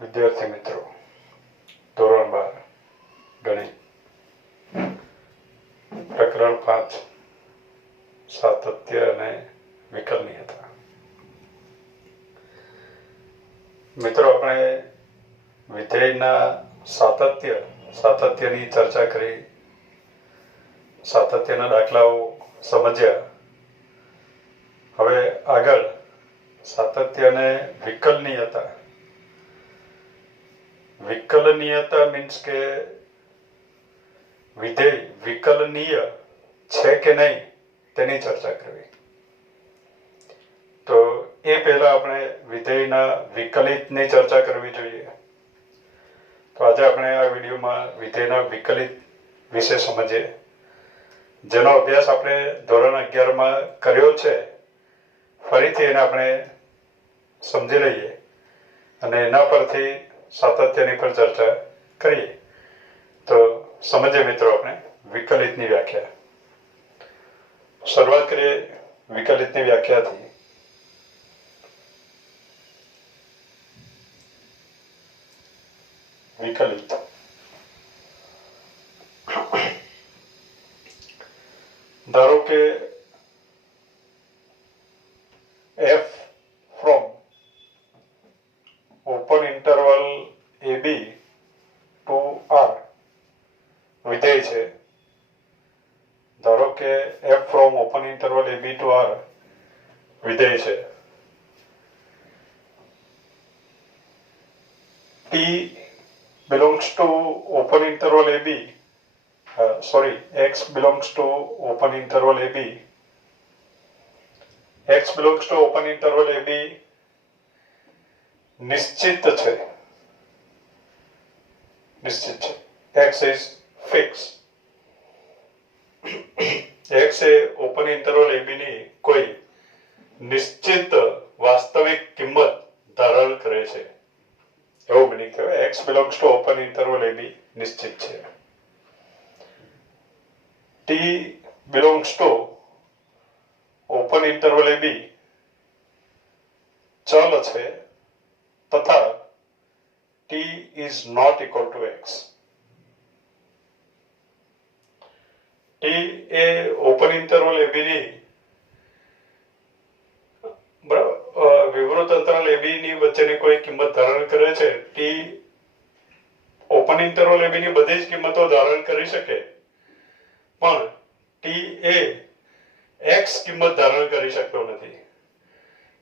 વિદ્યાર્થી મિત્રો, ધોરણ 12 ગણિત, પ્રકરણ 5 સાતત્ય અને વિકલનીયતા. મિત્રો, આપણે વિધેયના સાતત્યની ચર્ચા કરી, સાતત્યના દાખલાઓ સમજ્યા. હવે આગળ સાતત્ય અને વિકલનીયતા. વિકલનીયતા મીન્સ કે વિધેય વિકલનીય છે કે નહીં તેની ચર્ચા કરવી. તો એ પહેલા આપણે વિધેયના વિકલિતની ચર્ચા કરવી જોઈએ. તો આજે આપણે આ વિડીયોમાં વિધેયના વિકલિત વિશે સમજીએ, જેનો અભ્યાસ આપણે ધોરણ 11માં કર્યો છે. ફરીથી એને આપણે સમજી લઈએ અને એના પરથી સાતત્યની પર ચર્ચા કરીએ. તો સમજીએ મિત્રો આપણે વિકલિતની વ્યાખ્યા. શરૂઆત કરીએ વિકલિતની વ્યાખ્યાથી. વિકલિત ધારો કે f from open interval ab to r વિધેય છે. ધારો કે f from open interval ab to r વિધેય છે. t belongs to open interval ab, x belongs to open interval ab. x belongs to open interval ab નિશ્ચિત છે. x is fixed. x A open interval ab ની કોઈ નિશ્ચિત વાસ્તવિક કિંમત ધારણ કરે છે, એવું મિનિંગ કહેવાય. x belongs to open interval ab નિશ્ચિત છે. t belongs to open interval ab ચલ છે તથા t is not equal to x. t A open interval ab ની વિવૃત અંતરાલ ab ની વચ્ચેની કોઈ કિંમત ધારણ કરે છે. t ઓપન ઇન્ટરવલ ab ની બધી જ કિંમતો ધારણ કરી શકે, પણ t એ x કિંમત ધારણ કરી શકતો નથી.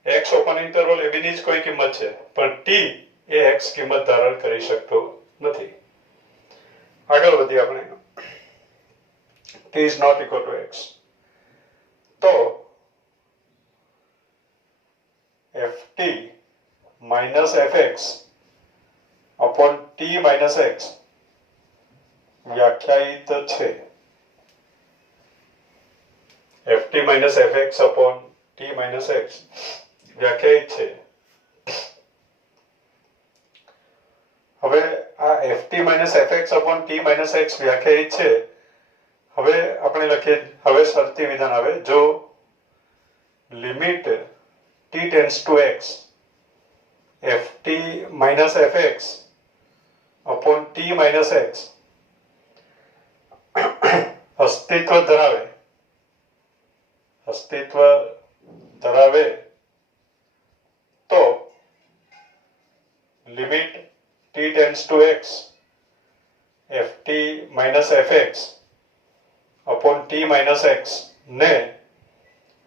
x ઓપન ઇન્ટરવલ ab ની જ કોઈ કિંમત છે, પણ t એ x કિંમત ધારણ કરી શકતો નથી. આગળ વધીએ આપણે. t is not equal to x. તો ft minus fx upon t minus x વ્યાખ્યાયિત છે. ft minus fx upon t minus x વ્યાખ્યાયિત છે. હવે આ ft minus fx upon t minus x વ્યાખ્યાયિત છે. હવે આપણે લખીએ, હવે શરતી વિધાન આવે. જો limit t tends to x ft minus fx upon t minus x અસ્તિત્વ ધરાવે તો limit t tends to x ft minus fx upon t minus x ને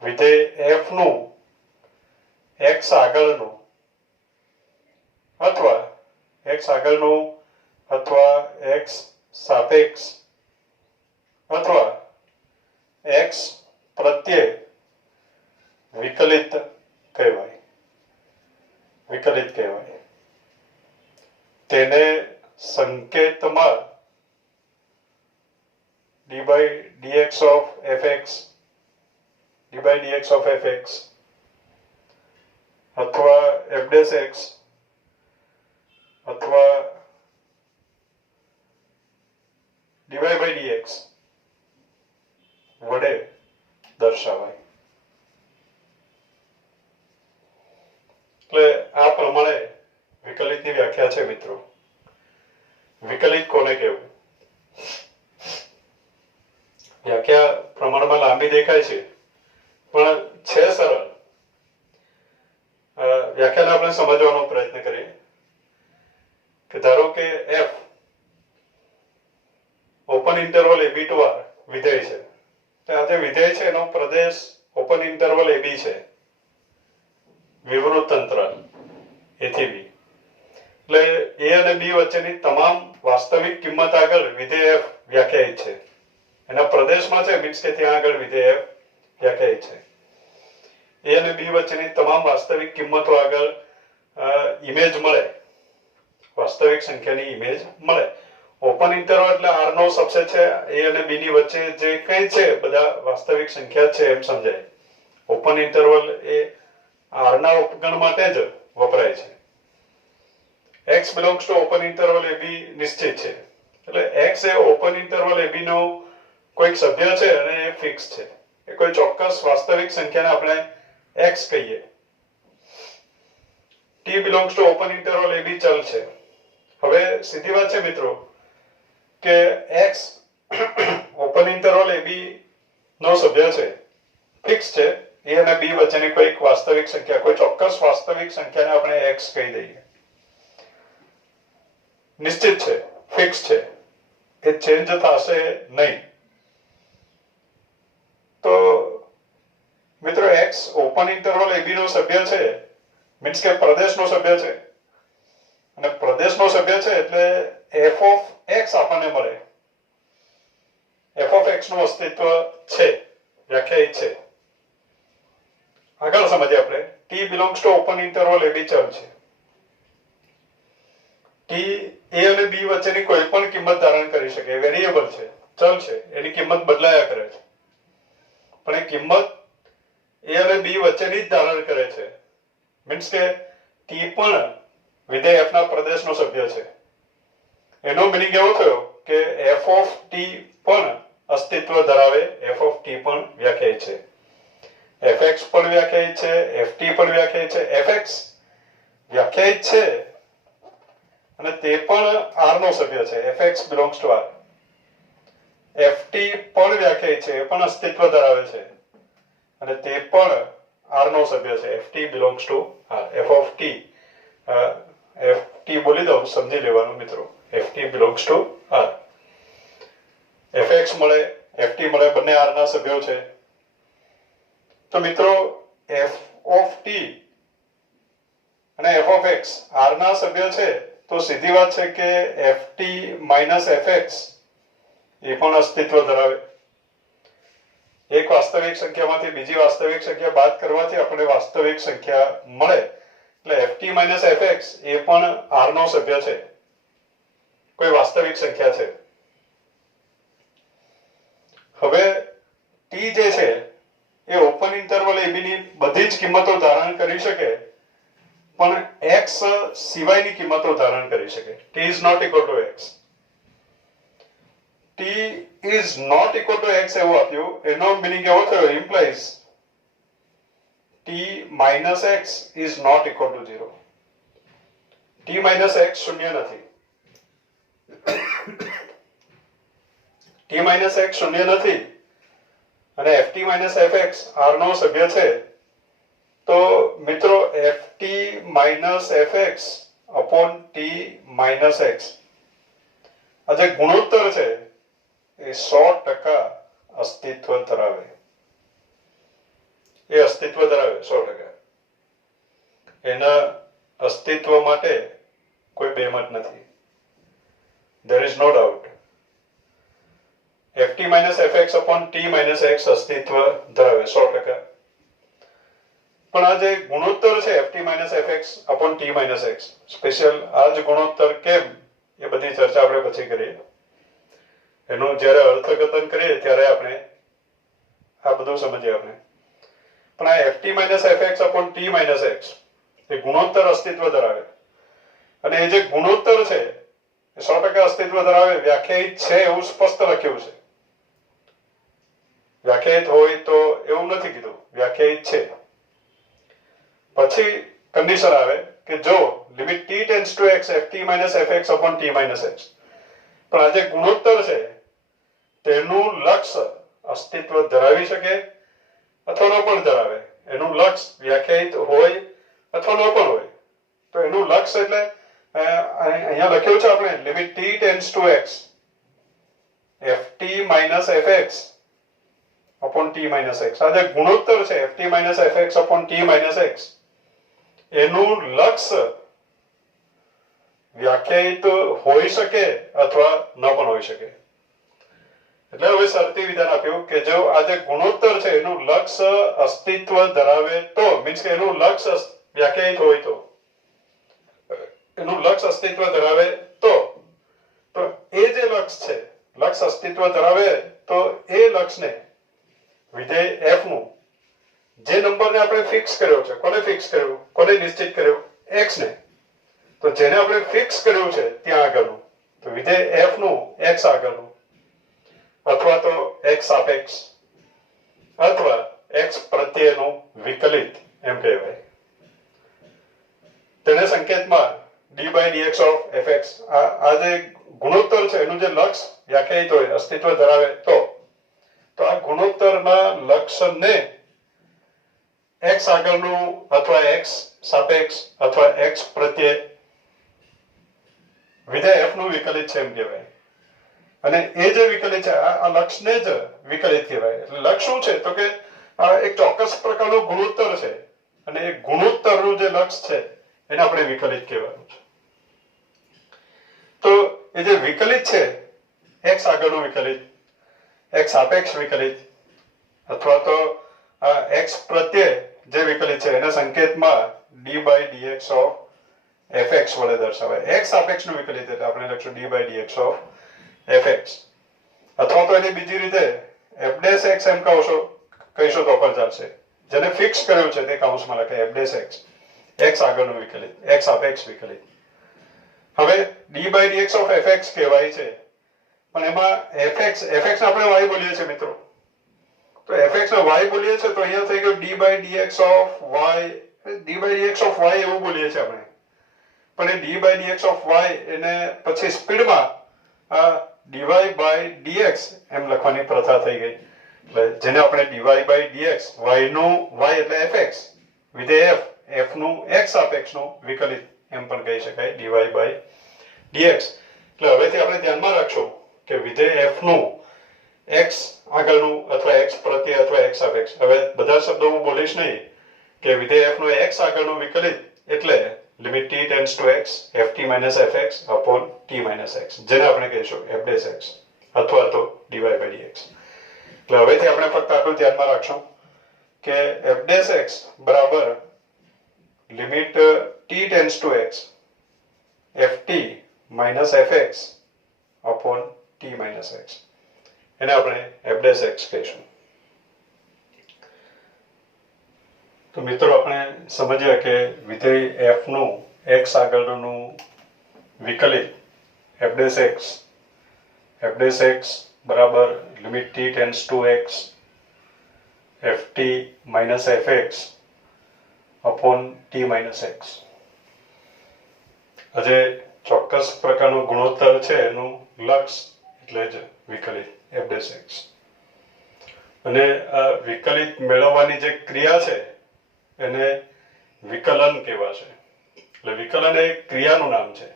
વિધેય f નું x આગળનું અથવા x સાપેક્ષ અથવા x પ્રત્યે વિકલિત કહેવાય. તેને સંકેતમાં d by dx of fx અથવા f dash x અથવા dy by dx વડે દર્શાવાય. એટલે આ પ્રમાણે વિકલિતની વ્યાખ્યા છે મિત્રો. વિકલિત કોને કહેવું? વ્યાખ્યા પ્રમાણમાં લાંબી દેખાય છે પણ છે સરળ. વ્યાખ્યાને આપણે સમજવાનો પ્રયત્ન કરીએ કે ધારો કે f open interval ab to r વિધેય છે. તો આ જે વિધેય છે એનો પ્રદેશ ઓપન ઇન્ટરવલ ab છે, વિવૃત અંતરાલ a થી b. એટલે a અને b વચ્ચેની તમામ વાસ્તવિક કિંમત આગળ વિધેય f વ્યાખ્યાયિત છે. એના પ્રદેશમાં છે, મીન્સ કે ત્યાં આગળ વિધેય f વ્યાખ્યાયિત છે. a અને b વચ્ચેની તમામ વાસ્તવિક કિંમતો આગળ ઇમેજ મળે, વાસ્તવિક સંખ્યાની ઇમેજ મળે. ઓપન ઇન્ટરવલ એટલે r નો સબસેટ છે. a અને b ની વચ્ચે જે કંઈ છે બધા વાસ્તવિક સંખ્યા છે એમ સમજાય. ઓપન ઇન્ટરવલ એ r ના ઉપગણ માટે જ વપરાય છે. x belongs to open interval ab નિશ્ચિત છે. એટલે x એ ઓપન ઇન્ટરવલ ab નો કોઈક સભ્ય છે અને એ ફિક્સ છે. એ કોઈ ચોક્કસ વાસ્તવિક સંખ્યાને આપણે x કહીએ. t belongs to open interval ab ચલ છે. હવે સીધી વાત છે મિત્રો કે x ઓપન ઇન્ટરવલ ab નો સભ્ય છે, ફિક્સ છે. a અને b વચ્ચેની કોઈક વાસ્તવિક સંખ્યા, કોઈ ચોક્કસ વાસ્તવિક સંખ્યાને આપણે x કહી દઈએ. નિશ્ચિત છે, ફિક્સ છે, એ ચેન્જ થશે નહીં. તો મિત્રો x ઓપન ઇન્ટરવલ ab નો સભ્ય છે, મીન્સ કે પ્રદેશનો સભ્ય છે. અને પ્રદેશનો સભ્ય છે એટલે f ઓફ x આપણને મળે. f ઓફ x નું અસ્તિત્વ છે, વ્યાખ્યાયિત છે. આગળ સમજીએ આપણે. t belongs to open interval ab ચલ છે. t a અને b વચ્ચેની કોઈ પણ કિંમત ધારણ કરી શકે, વેરિયેબલ છે, ચલ છે, એની કિંમત બદલાયા કરે છે. પણ એ કિંમત a અને b વચ્ચેની જ ધારણ કરે છે. મીન્સ કે t પણ વિધેય f ના પ્રદેશનો સભ્ય છે. એનો મિનિંગ એવો થયો કે f ઓફ t પણ અસ્તિત્વ ધરાવે, f ઓફ t પણ વ્યાખ્યાયિત છે, fx પણ વ્યાખ્યાયિત છે, ft પણ વ્યાખ્યાયિત છે. fx વ્યાખ્યાયિત છે અને તે પણ r નો સભ્ય છે. fx belongs to r. ft પણ વ્યાખ્યાયિત છે, એ પણ અસ્તિત્વ ધરાવે છે અને તે પણ r નો સભ્ય છે. ft belongs to r. f of t ft બોલી દઉં, સમજી લેવાનું મિત્રો. ft belongs to r. fx મળે, ft મળે, બંને r ના સભ્યો છે. તો મિત્રો f of t અને f of x r ના સભ્ય છે, તો સીધી વાત છે કે ft minus fx એ પણ અસ્તિત્વ ધરાવે. એક વાસ્તવિક સંખ્યામાંથી બીજી વાસ્તવિક સંખ્યા બાદ કરવાથી આપણે વાસ્તવિક સંખ્યા મળે. એટલે ft minus fx એ પણ r નો સભ્ય છે, કોઈ વાસ્તવિક સંખ્યા છે. હવે t જે છે એ ઓપન ઇન્ટરવલ ab ની બધી જ કિંમતો ધારણ કરી શકે, પણ x સિવાયની કિંમતો ધારણ કરી શકે. t is not equal to x. t is not equal to x એવું આપ્યું, એનો મિનિંગ એવો થયો, implies t minus x is not equal to 0. t minus x શૂન્ય નથી. t minus x શૂન્ય નથી અને ft minus fx r નો સભ્ય છે. તો મિત્રો ft minus fx upon t minus x આ જે ગુણોત્તર છે એ 100% અસ્તિત્વ ધરાવે. એ અસ્તિત્વ ધરાવે 100%. એના અસ્તિત્વ માટે કોઈ બેમત નથી. there is no doubt. ft minus fx upon t minus x અસ્તિત્વ ધરાવે 100%. પણ આ જે ગુણોત્તર છે ft minus fx upon t minus x, special આ જ ગુણોત્તર કેમ, એ બધી ચર્ચા આપણે પછી કરીએ. એનું જ્યારે અર્થઘટન કરીએ ત્યારે આપણે આ બધું સમજીએ આપણે. પણ આ ft minus fx upon t minus x એ ગુણોત્તર અસ્તિત્વ ધરાવે. અને એ જે ગુણોત્તર છે એ 100% અસ્તિત્વ ધરાવે, વ્યાખ્યાયિત છે એવું સ્પષ્ટ લખ્યું છે. વ્યાખ્યાયિત હોય તો એવું નથી કીધું, વ્યાખ્યાયિત છે. પછી કન્ડિશન આવે કે જો limit t tends to x ft - fx upon t - x, પણ આ જે ગુણોત્તર છે તેનું લક્ષ અસ્તિત્વ ધરાવી શકે અથવા ન પણ ધરાવે. એનું લક્ષ વ્યાખ્યાયિત હોય અથવા ન પણ હોય. તો એનું લક્ષ એટલે અહીંયા લખ્યું છે આપણે limit t tends to x ft - fx upon t - x. આ જે ગુણોત્તર છે ft - fx upon t - x, એનું લક્ષ વ્યાખ્યાયિત હોઈ શકે અથવા ન પણ હોઈ શકે. એટલે હવે શરતી વિધાન આપ્યું કે જો આ જે ગુણોત્તર છે એનું લક્ષ અસ્તિત્વ ધરાવે તો, મીન્સ કે એનું લક્ષ વ્યાખ્યાયિત હોય તો, એનું લક્ષ અસ્તિત્વ ધરાવે તો એ જે લક્ષ છે, લક્ષ અસ્તિત્વ ધરાવે તો એ લક્ષને વિધેય f નું જે નંબરને આપણે ફિક્સ કર્યો છે, કોને ફિક્સ કર્યો, કોને નિશ્ચિત કર્યો, x ને, તો જેને આપણે ફિક્સ કર્યું છે ત્યાં આગળનું, તો વિધેય f નું x આગળનું અથવા તો x સાપેક્ષ અથવા x પ્રત્યેનું વિકલિત એમ કહેવાય. તેને સંકેતમાં d/dx of fx, આ જે ગુણોત્તર છે એનું જે લક્ષ વ્યાખ્યાયિત હોય, અસ્તિત્વ ધરાવે તો આ ગુણોત્તરના લક્ષને x આગળનું અથવા x સાપેક્ષ અથવા x પ્રત્યે વિધેય f નું વિકલિત છે એમ કહેવાય. અને એ જે વિકલિત છે આ લક્ષને જ વિકલિત કહેવાય. એટલે લક્ષ શું છે તો કે આ એક ચોક્કસ પ્રકારનું ગુણોત્તર છે અને એ ગુણોત્તરનું જે લક્ષ છે એને આપણે વિકલિત કહેવાનું છે. તો એ જે વિકલિત છે, x આગળનું વિકલિત, x સાપેક્ષ વિકલિત અથવા તો x પ્રત્યે જે વિકલિત છે એને સંકેતમાં d/dx of fx વડે દર્શાવાય. x સાપેક્ષનું વિકલિત એટલે આપણે લખશું d/dx of fx, અથવા તો એની બીજી રીતે f'(x) એમ કહીશું તો પણ ચાલશે. જેને ફિક્સ કર્યું છે તે કૌંસમાં લખાય f'(x), x આગળનું વિકલિત, x સાપેક્ષ વિકલિત. હવે d/dx of fx કહેવાય છે, પણ એમાં fx આપણે y બોલીએ છીએ મિત્રો. તો fx ને y બોલીએ છીએ તો અહીંયા થઈ ગયું d/dx of y, d/dx of y એવું બોલીએ છીએ આપણે. પણ એ d/dx of y એને પછી સ્પીડમાં dy/dx એમ લખવાની પ્રથા થઈ ગઈ. એટલે જેને આપણે dy/dx, y નું y એટલે fx, વિધેય f નું x સાપેક્ષનું વિકલિત એમ પણ કહી શકાય, dy/dx. એટલે હવેથી આપણે ધ્યાનમાં રાખશું કે વિધેય f નું x આગળનું અથવા x પ્રત્યે અથવા x સાપેક્ષ. હવે બધા શબ્દો હું બોલીશ નહીં કે વિધેય f નું x આગળનું વિકલિત એટલે limit t tends to x ft - fx upon t - x, જેને આપણે કહીશું f'(x) અથવા તો dy/dx. એટલે હવેથી આપણે ફક્ત આટલું ધ્યાનમાં રાખશું કે f'(x) બરાબર limit t tends to x ft - fx upon t - x, એને આપણે f'(x) કહીશું. તો મિત્રો આપણે સમજ્યા કે વિધેય f નું x આગળનું વિકલિત f'(x) બરાબર limit t tends to x ft - fx upon t - x. આ જે ચોક્કસ પ્રકારનું ગુણોત્તર છે એનું લક્ષ એટલે જ વિકલિત f'(x). અને આ વિકલિત મેળવવાની જે ક્રિયા છે એને વિકલન કહેવાશે. એટલે વિકલન એ ક્રિયાનું નામ છે.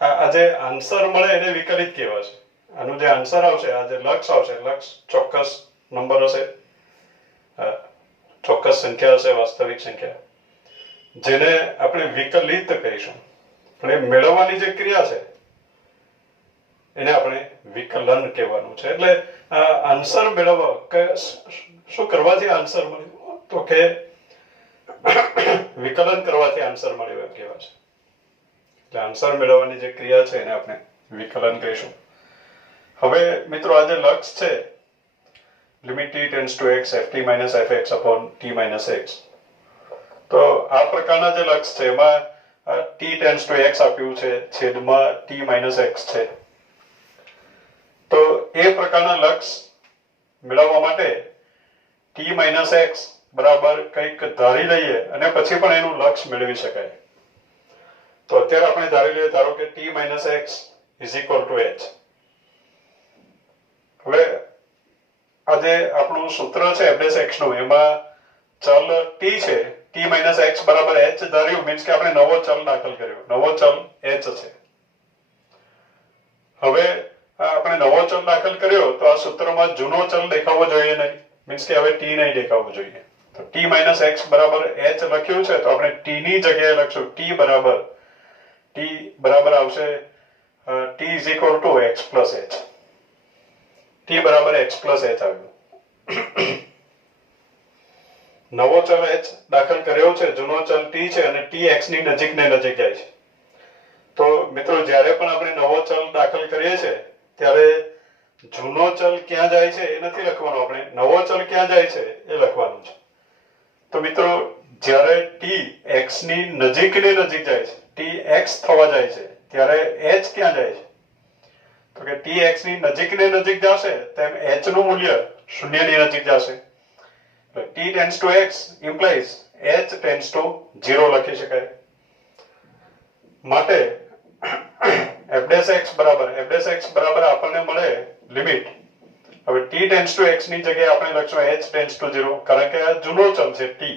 આ જે આન્સર મળે એને વિકલિત કહેવાશે. આનું જે આન્સર આવશે, આ જે લક્ષ આવશે, લક્ષ ચોક્કસ નંબર હશે, ચોક્કસ સંખ્યા હશે, વાસ્તવિક સંખ્યા, જેને આપણે વિકલિત કહીશું. પણ એ મેળવવાની જે ક્રિયા છે એને આપણે વિકલન કહેવાનું છે. એટલે આન્સર મેળવવા કે શું કરવાથી આન્સર મળ્યું, તો કે વિકલન કરવાથી આન્સર મળ્યો એમ કહેવાશે. એટલે આન્સર મેળવવાની જે ક્રિયા છે એને આપણે વિકલન કહીશું. હવે મિત્રો આ જે લક્ષ છે limit t tends to x ft - fx upon t - x, તો આ પ્રકારના જે લક્ષ છે એમાં t ટેન્ડ્સ ટુ x આપ્યું છે, છેદમાં t - x છે. તો એ પ્રકારના લક્ષ મેળવવા માટે t - x બરાબર કંઈક ધારી લઈએ અને પછી પણ એનું લક્ષ મેળવી શકાય. તો અત્યારે આપણે ધારી લઈએ, ધારો કે t minus x is equal to h. હવે આ જે આપણું સૂત્ર છે f' નું, એમાં ચલ t છે, t માઇનસ એક્સ બરાબર h ધાર્યું, મીન્સ કે આપણે નવો ચલ દાખલ કર્યો, નવો ચલ h છે. હવે આપણે નવો ચલ દાખલ કર્યો તો આ સૂત્રમાં જૂનો ચલ દેખાવો જોઈએ નહીં, મીન્સ કે હવે t નહીં દેખાવો જોઈએ. તો t માઇનસ એક્સ બરાબર h લખ્યું છે, તો આપણે t ની જગ્યાએ લખશું t બરાબર આવશે t is equal to x plus h. t બરાબર x પ્લસ h આવ્યું. નવો ચલ h દાખલ કર્યો છે, જૂનો ચલ t છે અને t x ની નજીક ને નજીક જાય છે. તો મિત્રો જ્યારે પણ આપણે નવો ચલ દાખલ કરીએ છીએ ત્યારે જૂનો ચલ ક્યાં જાય છે એ નથી લખવાનું, આપણે નવો ચલ ક્યાં જાય છે એ લખવાનું છે. તો મિત્રો જ્યારે t x ની નજીક ને નજીક જાય છે, t x થવા જાય છે, ત્યારે h ક્યાં જાય છે? તો કે t x ની નજીક ને નજીક જશે તેમ h નું મૂલ્ય 0 ની નજીક જશે. t tends to x implies h tends to 0 લખી શકાય. માટે f' બરાબર આપણને મળે લિમિટ. હવે t tends to x ની જગ્યાએ આપણે લખશું h tends to 0, કારણ કે આ જૂનો ચલ છે t.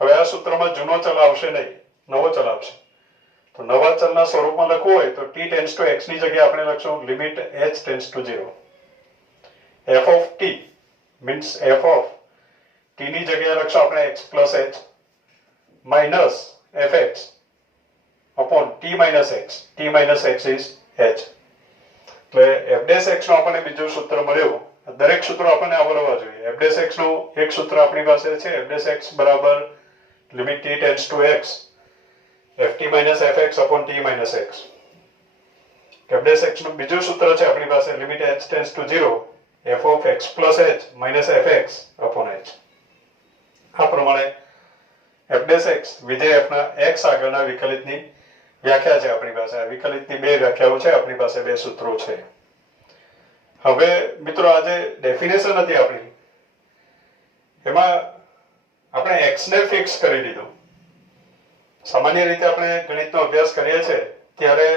હવે આ સૂત્રમાં જૂનો ચલ આવશે નહીં, નવો ચલ આવશે. તો નવા ચલના સ્વરૂપમાં લખવું હોય તો t tends to x ની જગ્યાએ આપણે લખશું limit h tends to 0. f of t means f of t ની જગ્યાએ લખશું આપણે x plus h minus fx upon t minus x. t minus x is h. એટલે f' નું આપણને બીજું સૂત્ર મળ્યું. દરેક સૂત્રો આપણને આવડવા જોઈએ. f' નું એક સૂત્ર આપણી પાસે છે, f' બરાબર limit t tends to x ft minus fx upon t minus x. f' નું બીજું સૂત્ર છે આપણી પાસે, limit h tends to 0 f of x plus h minus fx upon h. આ પ્રમાણે f' વિધેય f ના x આગળના વિકલિતની વ્યાખ્યા છે આપણી પાસે. આ વિકલિતની બે વ્યાખ્યાઓ છે આપણી પાસે, બે સૂત્રો છે. હવે મિત્રો આ જે ડેફિનેશન હતી આપણી, એમાં આપણે x ને ફિક્સ કરી દીધું. સામાન્ય રીતે આપણે ગણિતનો અભ્યાસ કરીએ છીએ ત્યારે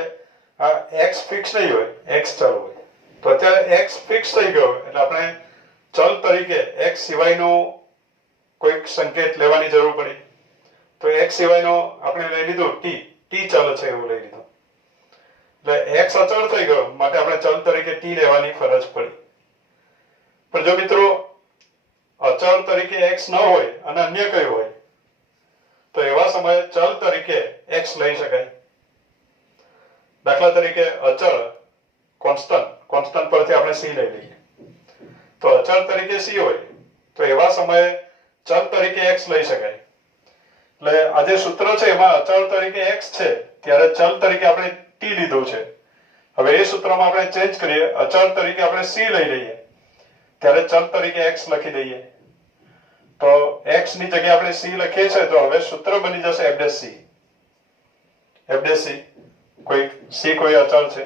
આ x ફિક્સ નહીં હોય, x ચલ હોય. તો અત્યારે x ફિક્સ થઈ ગયો એટલે આપણે ચલ તરીકે x સિવાયનો કોઈક સંકેત લેવાની જરૂર પડી. તો x સિવાયનો આપણે લઈ લીધું t ચલ છે એવું લઈ લીધું. એટલે x અચળ થઈ ગયો, માટે આપણે ચલ તરીકે t લેવાની ફરજ પડી. પણ જો મિત્રો અચળ તરીકે x ન હોય અને અન્ય કઈ હોય તો એવા સમયે ચલ તરીકે x લઈ શકાય. દાખલા તરીકે અચળ કોન્સ્ટન્ટ પરથી આપણે c લઈ લઈએ. તો અચળ તરીકે c હોય તો એવા સમયે ચલ તરીકે x લઈ શકાય. એટલે આ જે સૂત્ર છે એમાં અચળ તરીકે x છે ત્યારે ચલ તરીકે આપણે t લીધું છે. હવે એ સૂત્રમાં આપણે ચેન્જ કરીએ, અચળ તરીકે આપણે c લઈ લઈએ ત્યારે ચલ તરીકે x લખી દઈએ. તો x ની જગ્યાએ આપણે c લખીએ છીએ, તો હવે સૂત્ર બની જશે f' કોઈ અચળ છે,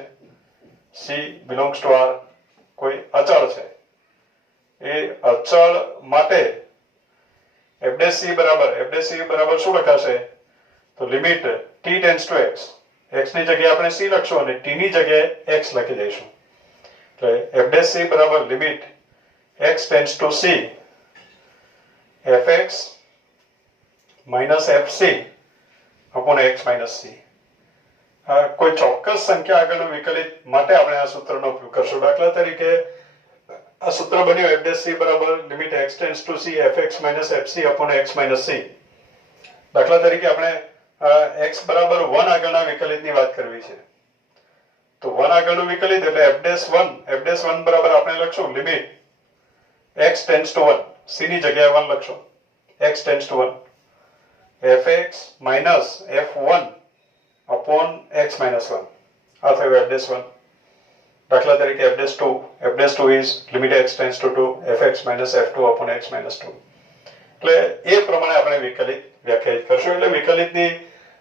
c belongs to r કોઈ અચળ છે. એ અચળ માટે f' બરાબર શું લખાશે? તો limit t tends to x. x ની જગ્યાએ આપણે c લખશું અને t ની જગ્યાએ x લખી દઈશું. એટલે f' બરાબર limit x tends to c fx minus fc upon x minus c. કોઈ ચોક્કસ સંખ્યા આગળનું વિકલિત માટે આપણે આ સૂત્રનો ઉપયોગ કરશું. દાખલા તરીકે આ સૂત્ર બન્યું f' બરાબર limit x tends to c fx minus fc upon x minus c. દાખલા તરીકે આપણે x બરાબર 1 આગળના વિકલિતની વાત કરવી છે. તો 1 આગળનું વિકલિત એટલે f'1 બરાબર આપણે લખશું limit x tends to 1, c ની જગ્યાએ 1 લખશું, x tends to 1 fx minus f1 upon x minus 1. આ થયું f'1. દાખલા તરીકે f'2 is limit x tends to 2 fx minus f2 upon x minus 2. એટલે એ પ્રમાણે આપણે વિકલિત વ્યાખ્યાયિત કરશું. એટલે વિકલિતની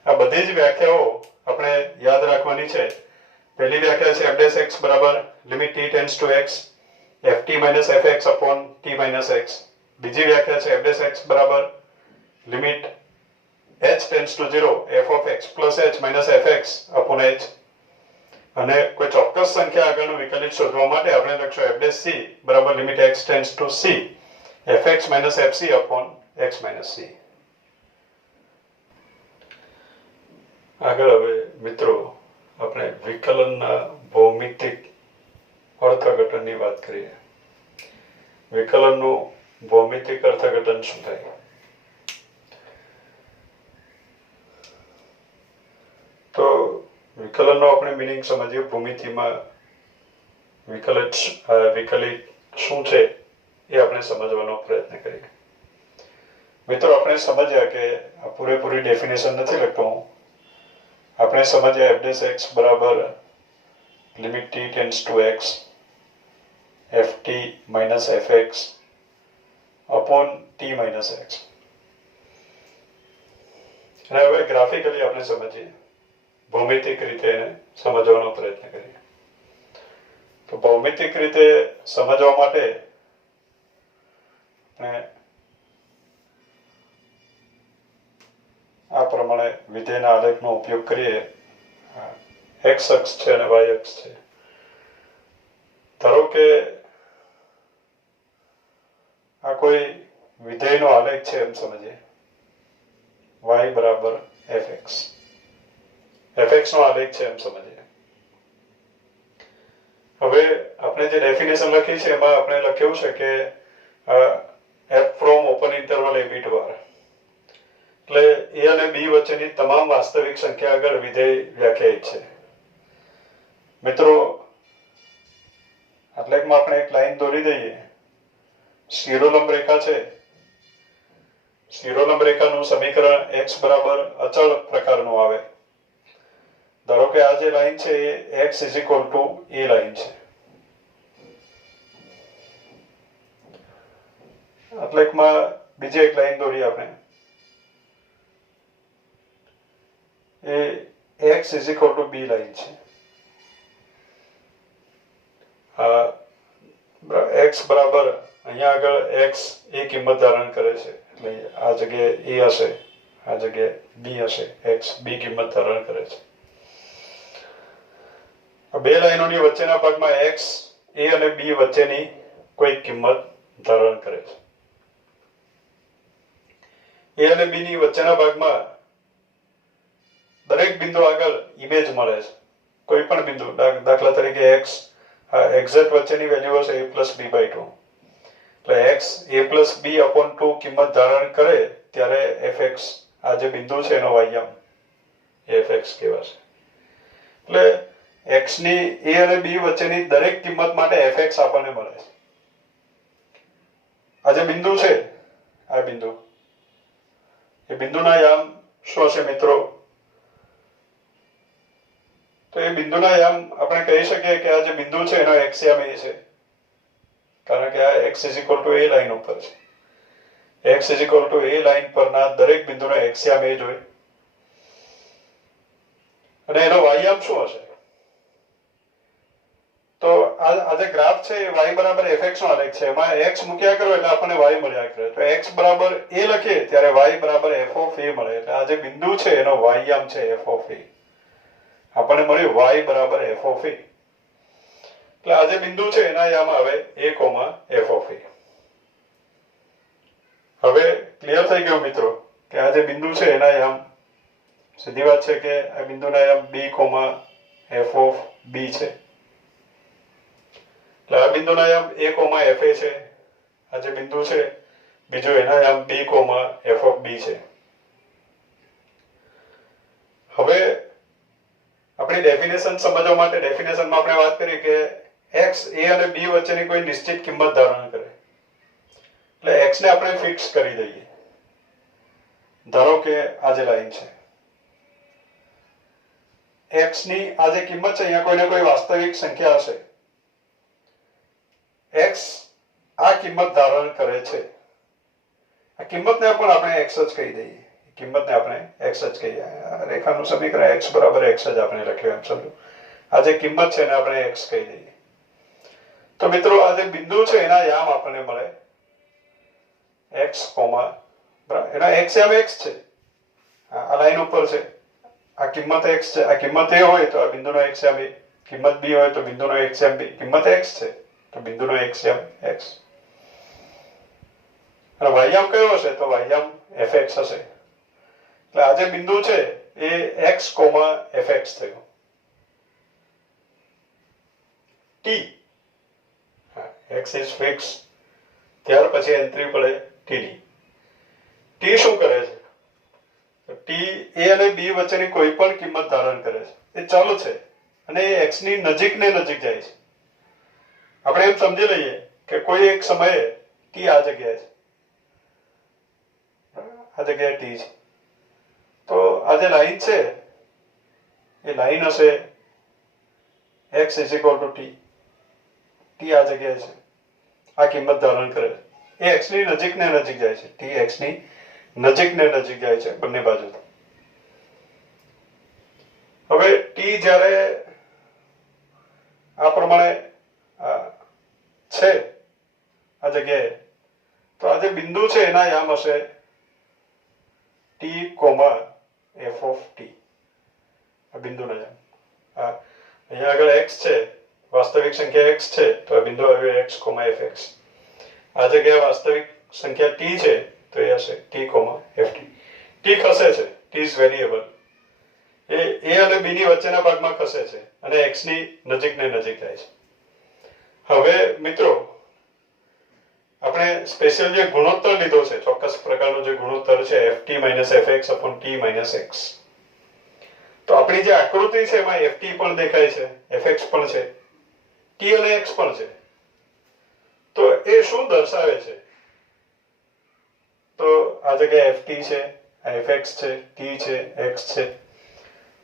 આ બધી જ વ્યાખ્યાઓ આપણે યાદ રાખવાની છે. પહેલી વ્યાખ્યા છે f' x બરાબર limit t tends to x ft minus fx upon t minus x. બીજી વ્યાખ્યા છે f dash x બરાબર limit h tends to 0 f of x plus h minus fx upon h અને કોઈ ચોક્કસ સંખ્યા આગળનું વિકલિત શોધવા માટે આપણે લખશું f dash c બરાબર limit x tends to c fx minus fc upon x minus c. આગળ હવે મિત્રો આપણે વિકલનના ભૌમિતિક અર્થઘટનની વાત કરીએ. વિકલનનું ભૌમિતિક અર્થઘટન શું થાય? તો વિકલનનો આપણે મિનિંગ સમજીએ. ભૂમિતિમાં વિકલિત શું છે એ આપણે સમજવાનો પ્રયત્ન કરીએ. મિત્રો આપણે સમજ્યા કે આ પૂરેપૂરી ડેફિનેશન નથી લખતો હું. આપણે સમજ્યા f dash x બરાબર limit t tends to x ft minus fx upon t minus x. અને હવે ગ્રાફિકલી આપણે સમજીએ, ભૌમિતિક રીતે એને સમજવાનો પ્રયત્ન કરીએ. તો ભૌમિતિક રીતે સમજવા માટે આપણે આ પ્રમાણે વિધેયના આલેખનો ઉપયોગ કરીએ. x અક્ષ છે અને y અક્ષ છે. ધારો કે આ કોઈ વિધેયનો આલેખ છે એમ સમજીએ. y બરાબર fx નો આલેખ છે એમ સમજીએ. હવે આપણે જે ડેફિનેશન લખી છે એમાં આપણે લખ્યું છે કે f from open interval ab to r, એટલે a અને b વચ્ચેની તમામ વાસ્તવિક સંખ્યા આગળ વિધેય વ્યાખ્યાયિત છે. મિત્રો આલેખમાં આપણે એક લાઈન દોરી દઈએ. શિરોલંબ રેખા છે. શિરોલંબ રેખાનું સમીકરણ x બરાબર અચળ પ્રકારનું આવે. ધારો કે આ જે લાઈન છે એ x is equal to a line છે. આલેખમાં બીજી એક લાઈન દોરી આપણે. એ x is equal to b line છે. x બરાબર અહીંયા આગળ x એ કિંમત ધારણ કરે છે, એટલે આ જગ્યાએ a હશે, આ જગ્યાએ b હશે. x b કિંમત ધારણ કરે છે. આ બે લાઈનોની વચ્ચેના ભાગમાં x a અને b વચ્ચેની કોઈ કિંમત ધારણ કરે છે. a અને b ની વચ્ચેના ભાગમાં દરેક બિંદુ આગળ ઇમેજ મળે છે. કોઈ પણ બિંદુ, દાખલા તરીકે x એક્ઝેક્ટ વચ્ચેની વેલ્યુ હશે a plus b by 2, એટલે x a plus b upon 2 કિંમત ધારણ કરે ત્યારે fx આ જે બિંદુ છે એનો વાયમ fx કહેવાશે. એટલે x ની a અને b વચ્ચેની દરેક કિંમત માટે fx આપણને મળે છે. આ જે બિંદુ છે, આ બિંદુ, એ બિંદુના યામ શું હશે મિત્રો? તો એ બિંદુના યામ આપણે કહી શકીએ કે આ જે બિંદુ છે એનો x યામ એ છે, કારણ કે આ x is equal to a line ઉપર છે. x is equal to a line પરના દરેક બિંદુનો x યામ એ જ હોય. અને એનો y યામ શું હશે? તો આ જે ગ્રાફ છે એ y બરાબર fx નો આલેખ છે. એમાં x મૂક્યા કરો એટલે આપણને y મળ્યા કરે. તો x બરાબર a લખીએ ત્યારે y બરાબર f of a મળે. એટલે આ જે બિંદુ છે એનો y યામ છે f of a. આપણને મળ્યું y બરાબર f of a. એટલે આ જે બિંદુ છે એના યામ આવે a, f of a. હવે ક્લિયર થઈ ગયું મિત્રો કે આ જે બિંદુ છે એના યામ, સીધી વાત છે કે આ બિંદુના યામ b, f of b છે. એટલે આ બિંદુના યામ a, f a છે. આ જે બિંદુ છે બીજો એના યામ b, f of b છે. હવે આપણી ડેફિનેશન સમજવા માટે ડેફિનેશનમાં આપણે વાત કરી કે x a અને b વચ્ચેની કોઈ નિશ્ચિત કિંમત ધારણ કરે. એટલે x ને આપણે ફિક્સ કરી દઈએ. ધારો કે આ જે લાઈન છે, x ની આ જે કિંમત છે અહીંયા કોઈને કોઈ વાસ્તવિક સંખ્યા હશે. x આ કિંમત ધારણ કરે છે. આ કિંમતને પણ આપણે x જ કહી દઈએ. કિંમતને આપણે x જ કહીએ. રેખાનું સમીકરણ x બરાબર x જ આપણે લખ્યું એમ સમજો. આ જે કિંમત છે એને આપણે x કહી દઈએ. તો મિત્રો આ જે બિંદુ છે એના યામ આપણને મળે. x બરાબર, એના x એમ x છે, આ લાઈન ઉપર છે, આ કિંમત x છે, આ કિંમત a હોય તો આ બિંદુનો x એમ a, કિંમત b હોય તો બિંદુનો x એમ b, કિંમત x છે તો બિંદુનો x એમ x, અને વાયામ કયો હશે તો વાયામ fx હશે. એટલે આ જે બિંદુ છે એ x, fx થયું. t, x is fixed, ત્યાર પછી એન્ટ્રી પડે td. t શું કરે છે? t a અને b વચ્ચેની કોઈ પણ કિંમત ધારણ કરે છે, એ ચલ છે અને એ x ની નજીક ને નજીક જાય છે. આપણે એમ સમજી લઈએ કે કોઈ એક સમયે t આ જગ્યાએ છે, આ જગ્યાએ t છે, તો આ જે લાઈન છે એ લાઈન હશે x is equal to t. t આ જગ્યાએ છે, આ કિંમત ધારણ કરે છે, એ x ની નજીક ને નજીક જાય છે, t x ની નજીક ને નજીક જાય છે બંને બાજુ. હવે t જ્યારે આ પ્રમાણે છે આ જગ્યાએ, તો આ જે બિંદુ છે એના યામ હશે t, f of t. આ બિંદુના યામ, અહીંયા આગળ x છે, વાસ્તવિક સંખ્યા x છે તો આ બિંદુ આવ્યો x, fx. આ જગ્યાએ વાસ્તવિક સંખ્યા t છે તો એ હશે t, ft. t ખસે છે, t is variable, A a અને b ની વચ્ચેના ભાગમાં ખસે છે અને x ની નજીક ને નજીક જાય છે. હવે મિત્રો આપણે સ્પેશિયલ જે ગુણોત્તર લીધો છે, ચોક્કસ પ્રકારનો જે ગુણોત્તર છે ft - fx upon t - x, તો આપણી જે આકૃતિ છે એમાં ft પણ દેખાય છે, fx પણ છે, t અને x પણ છે. તો એ શું દર્શાવે છે? તો આ જગ્યાએ ft છે, આ fx છે, t છે, x છે,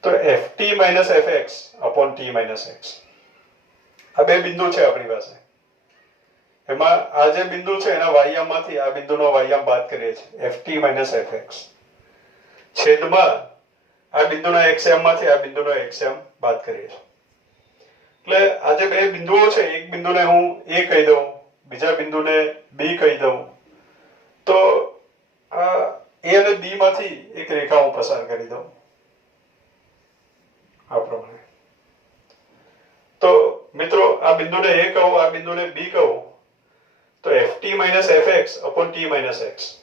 તો ft - fx upon t - x, આ બે બિંદુ છે આપણી પાસે. એમાં આ જે બિંદુ છે એના વાયામમાંથી આ બિંદુનો વાયામ બાદ કરીએ છીએ, ft - fx, છેદમાં આ બિંદુના xm માંથી આ બિંદુનો xm બાદ કરીએ છીએ. એટલે આ જે બે બિંદુઓ છે, એક બિંદુને હું a કહી દઉં, બીજા બિંદુને b કહી દઉં, તો આ a અને b માંથી એક રેખા હું પસાર કરી દઉં આ પ્રમાણે. તો મિત્રો આ બિંદુને a કહું, આ બિંદુને b કહું, તો ft - fx upon t - x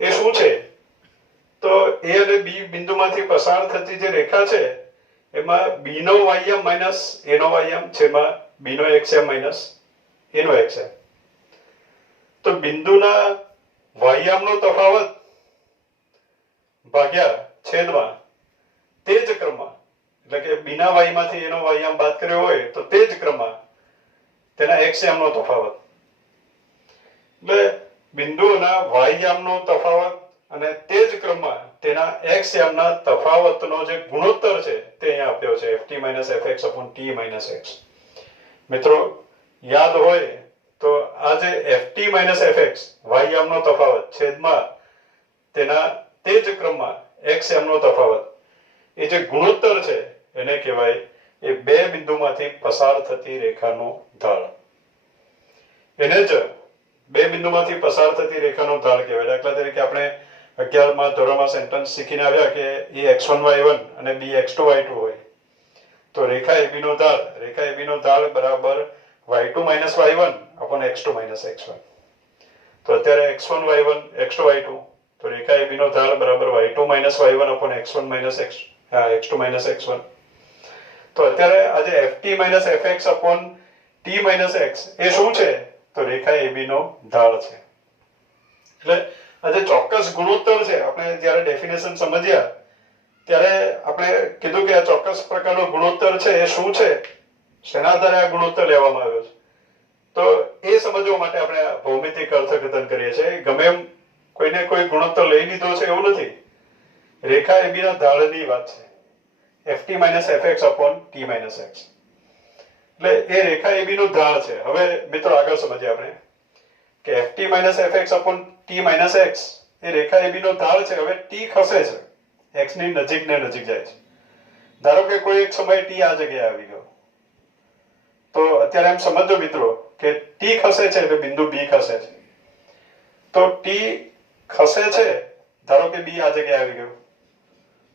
એ શું છે? તો a અને b બિંદુમાંથી પસાર થતી જે રેખા છે એમાં b નો વાયામ માઈનસ a નો વાયામ, જેમાં b નો xm માઈનસ a નો xm. તો બિંદુના વાયામનો તફાવત ભાગ્યા છેદમાં તે જ ક્રમમાં, એટલે કે b ના વાયમાંથી a નો વાયામ બાદ કર્યો હોય તો તે જ ક્રમમાં તેના xm નો તફાવત. એટલે બિંદુઓના વાયામનો તફાવત અને તે જ ક્રમમાં તેના xm ના તફાવતનો જે ગુણોત્તર છે તે અહીંયા આપ્યો છે, ft - fx upon t - x. મિત્રો યાદ હોય તો આ જે ft - fx વાયામનો તફાવત છેદમાં તેના તે જ ક્રમમાં xm નો તફાવત, એ જે ગુણોત્તર છે એને કહેવાય એ બે બિંદુમાંથી પસાર થતી રેખાનો ઢાળ. એને જ બે બિંદુમાંથી પસાર થતી રેખાનો ઢાળ કહેવાય. દાખલા તરીકે આપણે 11મા ધોરણમાં સેન્ટેન્સ શીખીને આવ્યા કે એ x1 y1 અને b x2 y2 હોય, તો રેખા AB નો ઢાળ બરાબર y2 - y1 upon x2 - x1. તો અત્યારે x1 y1 x2 y2, તો રેખા AB નો ઢાળ બરાબર y2 - y1 upon x1 - x2 - x1. તો અત્યારે આજે ft - fx upon t - x એ શું છે? તો રેખા AB નો ઢાળ છે. એટલે આ જે ચોક્કસ ગુણોત્તર છે, આપણે જ્યારે ડેફિનેશન સમજ્યા ત્યારે આપણે કીધું કે આ ચોક્કસ પ્રકારનો ગુણોત્તર છે એ શું છે, શેના આધારે આ ગુણોત્તર લેવામાં આવ્યો છે. તો એ સમજવા માટે આપણે ભૌમિતિક અર્થઘટન કરીએ છીએ. ગમે એમ કોઈને કોઈ ગુણોત્તર લઈ લીધો છે એવું નથી, રેખા AB ના ઢાળની વાત છે, ft - fx upon t - x. એટલે એ રેખા AB નું ઢાળ છે. હવે મિત્રો આગળ સમજીએ આપણે કે ft - fx upon t - x એ રેખા AB નો ઢાળ છે. હવે t ખસે છે, x ની નજીક ને નજીક જાય છે. ધારો કે કોઈ એક સમયે t આ જગ્યાએ આવી ગયો, તો અત્યારે એમ સમજો મિત્રો કે t ખસે છે એટલે બિંદુ b ખસે છે. તો t ખસે છે, ધારો કે b આ જગ્યાએ આવી ગયો,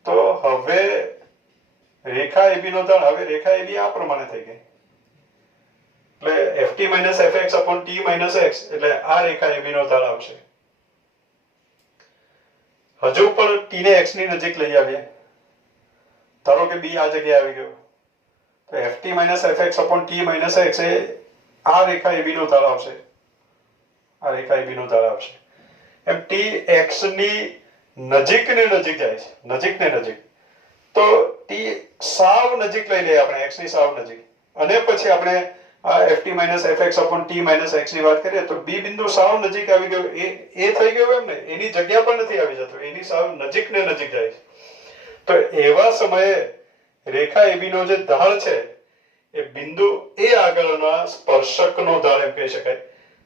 તો હવે રેખા AB નો ઢાળ, હવે રેખા AB આ પ્રમાણે થઈ ગઈ, એટલે ft - fx upon t - x, એટલે આ રેખા AB નો ઢાળ આવશે. હજુ પણ t ને x ની નજીક લઈ આવીએ, ધારો કે b આ જગ્યાએ આવી ગયો, તો ft - fx upon t - x એ આ રેખા AB નો ઢાળ આવશે, આ રેખા AB નો ઢાળ આવશે. એમ t x ની નજીક ને નજીક જાય છે, નજીક ને નજીક, તો t સાવ નજીક લઈ લઈએ આપણે, x ની સાવ નજીક, અને પછી આપણે આ ft - fx upon t - x ની વાત કરીએ તો b બિંદુ સાવ નજીક આવી ગયો, એ થઈ ગયો એમ ને, એની જગ્યા પર નથી આવી જતો, એની સાવ નજીક ને નજીક જાય છે. તો એવા સમયે રેખા AB નો જે ઢાળ છે એ બિંદુ એ આગળના સ્પર્શકનો ઢાળ એમ કહી શકાય.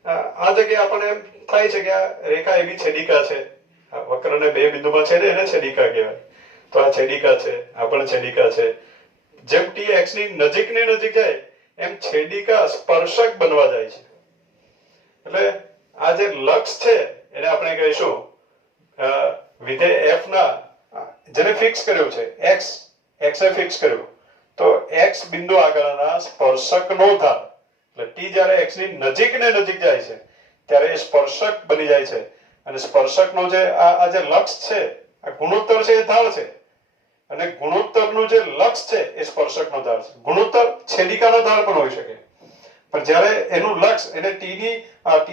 આ જગ્યાએ આપણને એમ થાય છે કે આ રેખા AB છેદિકા છે, વક્રને બે બિંદુમાં છેદે એને છેદિકા કહેવાય, તો આ છેદિકા છે, આ પણ છેદિકા છે. જેમ t x ની નજીક ને નજીક જાય એમ છેદિકા સ્પર્શક બનવા જાય છે. એટલે આ જે લક્ષ છે એને આપણે કહીશું વિધેય f ના, જેને ફિક્સ કર્યું છે x એ ફિક્સ કર્યું, તો x બિંદુ આગળના સ્પર્શકનો ઢાળ, એટલે t જ્યારે x ની નજીક ને નજીક જાય છે ત્યારે એ સ્પર્શક બની જાય છે, અને સ્પર્શકનો જે આ જે લક્ષ છે, આ ગુણોત્તર છે એ ઢાળ છે, અને ગુણોત્તરનું જે લક્ષ છે એ સ્પર્શકનો ઢાળ છે. ગુણોત્તર છેદિકાનો ઢાળ પણ હોઈ શકે, પણ જ્યારે એનું લક્ષ એને t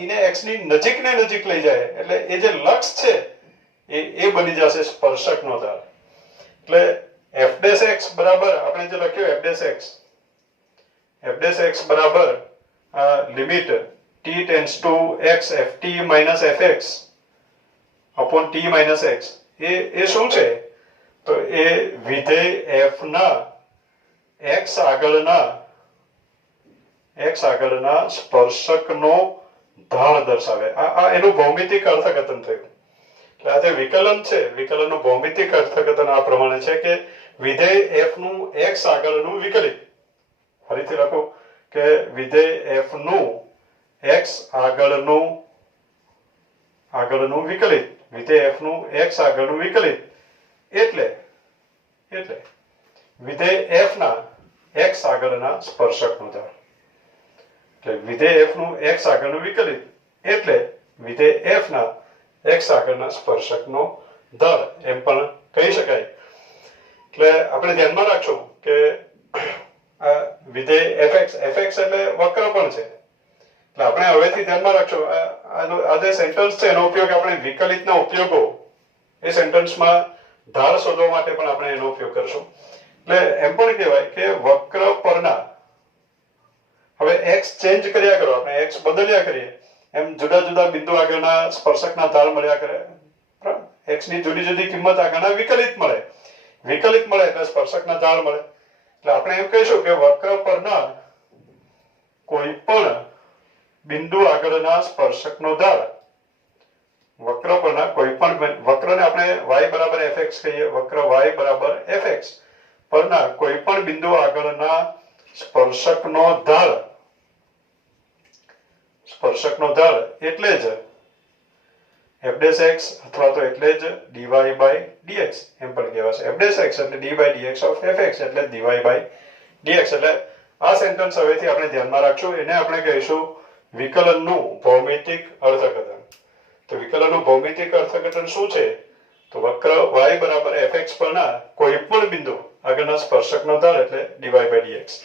ને x ની નજીક ને નજીક લઈ જાય એટલે એ જે લક્ષ છે એ બની જશે સ્પર્શકનો ઢાળ. એટલે f' બરાબર આપણે જે લખ્યું f' બરાબર limit t tends to x ft - fx upon t - x, એ શું છે? તો એ વિધેય f ના x આગળના સ્પર્શકનો ઢાળ દર્શાવે. આ એનું ભૌમિતિક અર્થઘટન થયું. એટલે આ જે વિકલન છે, વિકલનનું ભૌમિતિક અર્થઘટન આ પ્રમાણે છે કે વિધેય f નું x આગળનું વિકલિત, ફરીથી લખો કે વિધેય f નું x આગળનું વિકલિત, વિધેય f નું x આગળનું વિકલિત એટલે વિધેય f ના x આગળના સ્પર્શકનો ઢાળ. એટલે વિધેય f નું x આગળનું વિકલિત એટલે વિધેય f ના x આગળના સ્પર્શકનો ઢાળ એમ પણ કહી શકાય. એટલે આપણે ધ્યાનમાં રાખશું કે આ વિધેય fx એટલે વક્ર પણ છે. એટલે આપણે હવેથી ધ્યાનમાં રાખશું આ જે સેન્ટેન્સ છે એનો ઉપયોગ આપણે વિકલિતના ઉપયોગો એ સેન્ટેન્સમાં ઢાળ શોધવા માટે પણ આપણે એનો ઉપયોગ કરશું. એટલે એમ પણ કહેવાય કે વક્ર પરના, હવે x ચેન્જ કર્યા કરો, આપણે x બદલ્યા કરીએ એમ જુદા જુદા બિંદુ આગળના સ્પર્શકના ઢાળ મળ્યા કરે, બરાબર? x ની જુદી જુદી કિંમત આગળના વિકલિત મળે એટલે સ્પર્શકના ઢાળ મળે. એટલે આપણે એમ કહીશું કે વક્ર પરના કોઈ પણ બિંદુ આગળના સ્પર્શકનો ઢાળ, વક્ર પરના કોઈ પણ વક્રને આપણે y બરાબર fx કહીએ, વક્ર y બરાબર fx પરના કોઈ પણ બિંદુ આગળના સ્પર્શકનો ઢાળ એટલે જ f' અથવા તો એટલે જ dy by dx એમ પણ કહેવાશે. f' એટલે d by dx of fx એટલે dy by dx. એટલે આ સેન્ટેન્સ હવેથી આપણે ધ્યાનમાં રાખશું, એને આપણે કહીશું વિકલનનું ભૌમિતિક અર્થઘટન. તો વિકલનનું ભૌમિતિક અર્થઘટન શું છે? તો વક્ર y બરાબર fx પરના કોઈ પણ બિંદુ આગળના સ્પર્શકનો ઢાળ એટલે dy by dx.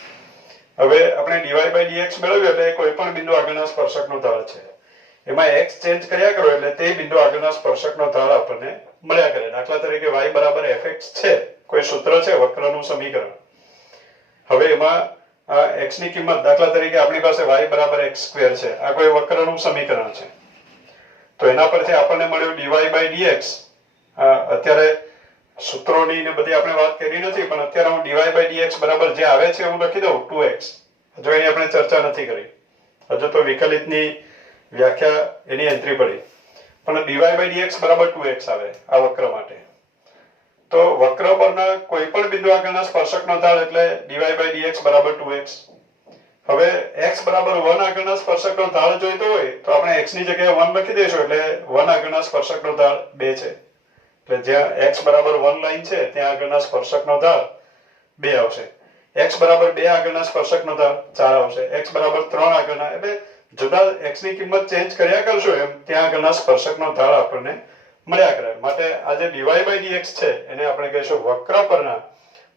હવે આપણે dy by dx મેળવ્યું એટલે કોઈ પણ બિંદુ આગળના સ્પર્શકનો ઢાળ છે, એમાં x ચેન્જ કર્યા કરો એટલે તે બિંદુ આગળના સ્પર્શકનો ઢાળ આપણને મળ્યા કરે. દાખલા તરીકે y બરાબર fx છે, કોઈ સૂત્ર છે વક્રનું સમીકરણ, હવે એમાં આ x ની કિંમત, દાખલા તરીકે આપણી પાસે y બરાબર x² છે, આ કોઈ વક્રનું સમીકરણ છે, તો એના પરથી આપણને મળ્યું dy by dx. અત્યારે સૂત્રોની ને બધી આપણે વાત કરી નથી, પણ અત્યારે હું dy by dx બરાબર જે આવે છે હું લખી દઉં 2x. હજુ એની આપણે ચર્ચા નથી કરી, હજુ તો વિકલિતની વ્યાખ્યા એની એન્ટ્રી પડી, પણ dy by dx બરાબર 2x આવે આ વક્ર માટે. તો વક્ર પરના કોઈ પણ બિંદુ આગળના સ્પર્શકનો ઢાળ એટલે dy by dx બરાબર 2x. હવે x બરાબર 1 આગળના સ્પર્શકનો ઢાળ જોઈતો હોય તો આપણે x ની જગ્યાએ 1 લખી દઈશું એટલે 1 આગળના સ્પર્શકનો ઢાળ 2 છે એટલે જ્યાં x બરાબર 1 લાઈન છે ત્યાં આગળના સ્પર્શકનો ઢાળ 2 આવશે x બરાબર 2 આગળના સ્પર્શકનો ઢાળ 4 આવશે x બરાબર 3 આગળના એટલે જુદા x ની કિંમત ચેન્જ કર્યા કરશો એમ ત્યાં આગળના સ્પર્શકનો ઢાળ આપણને મળ્યા કરે માટે આ જે dy/dx છે એને આપણે કહીશું વક્ર પરના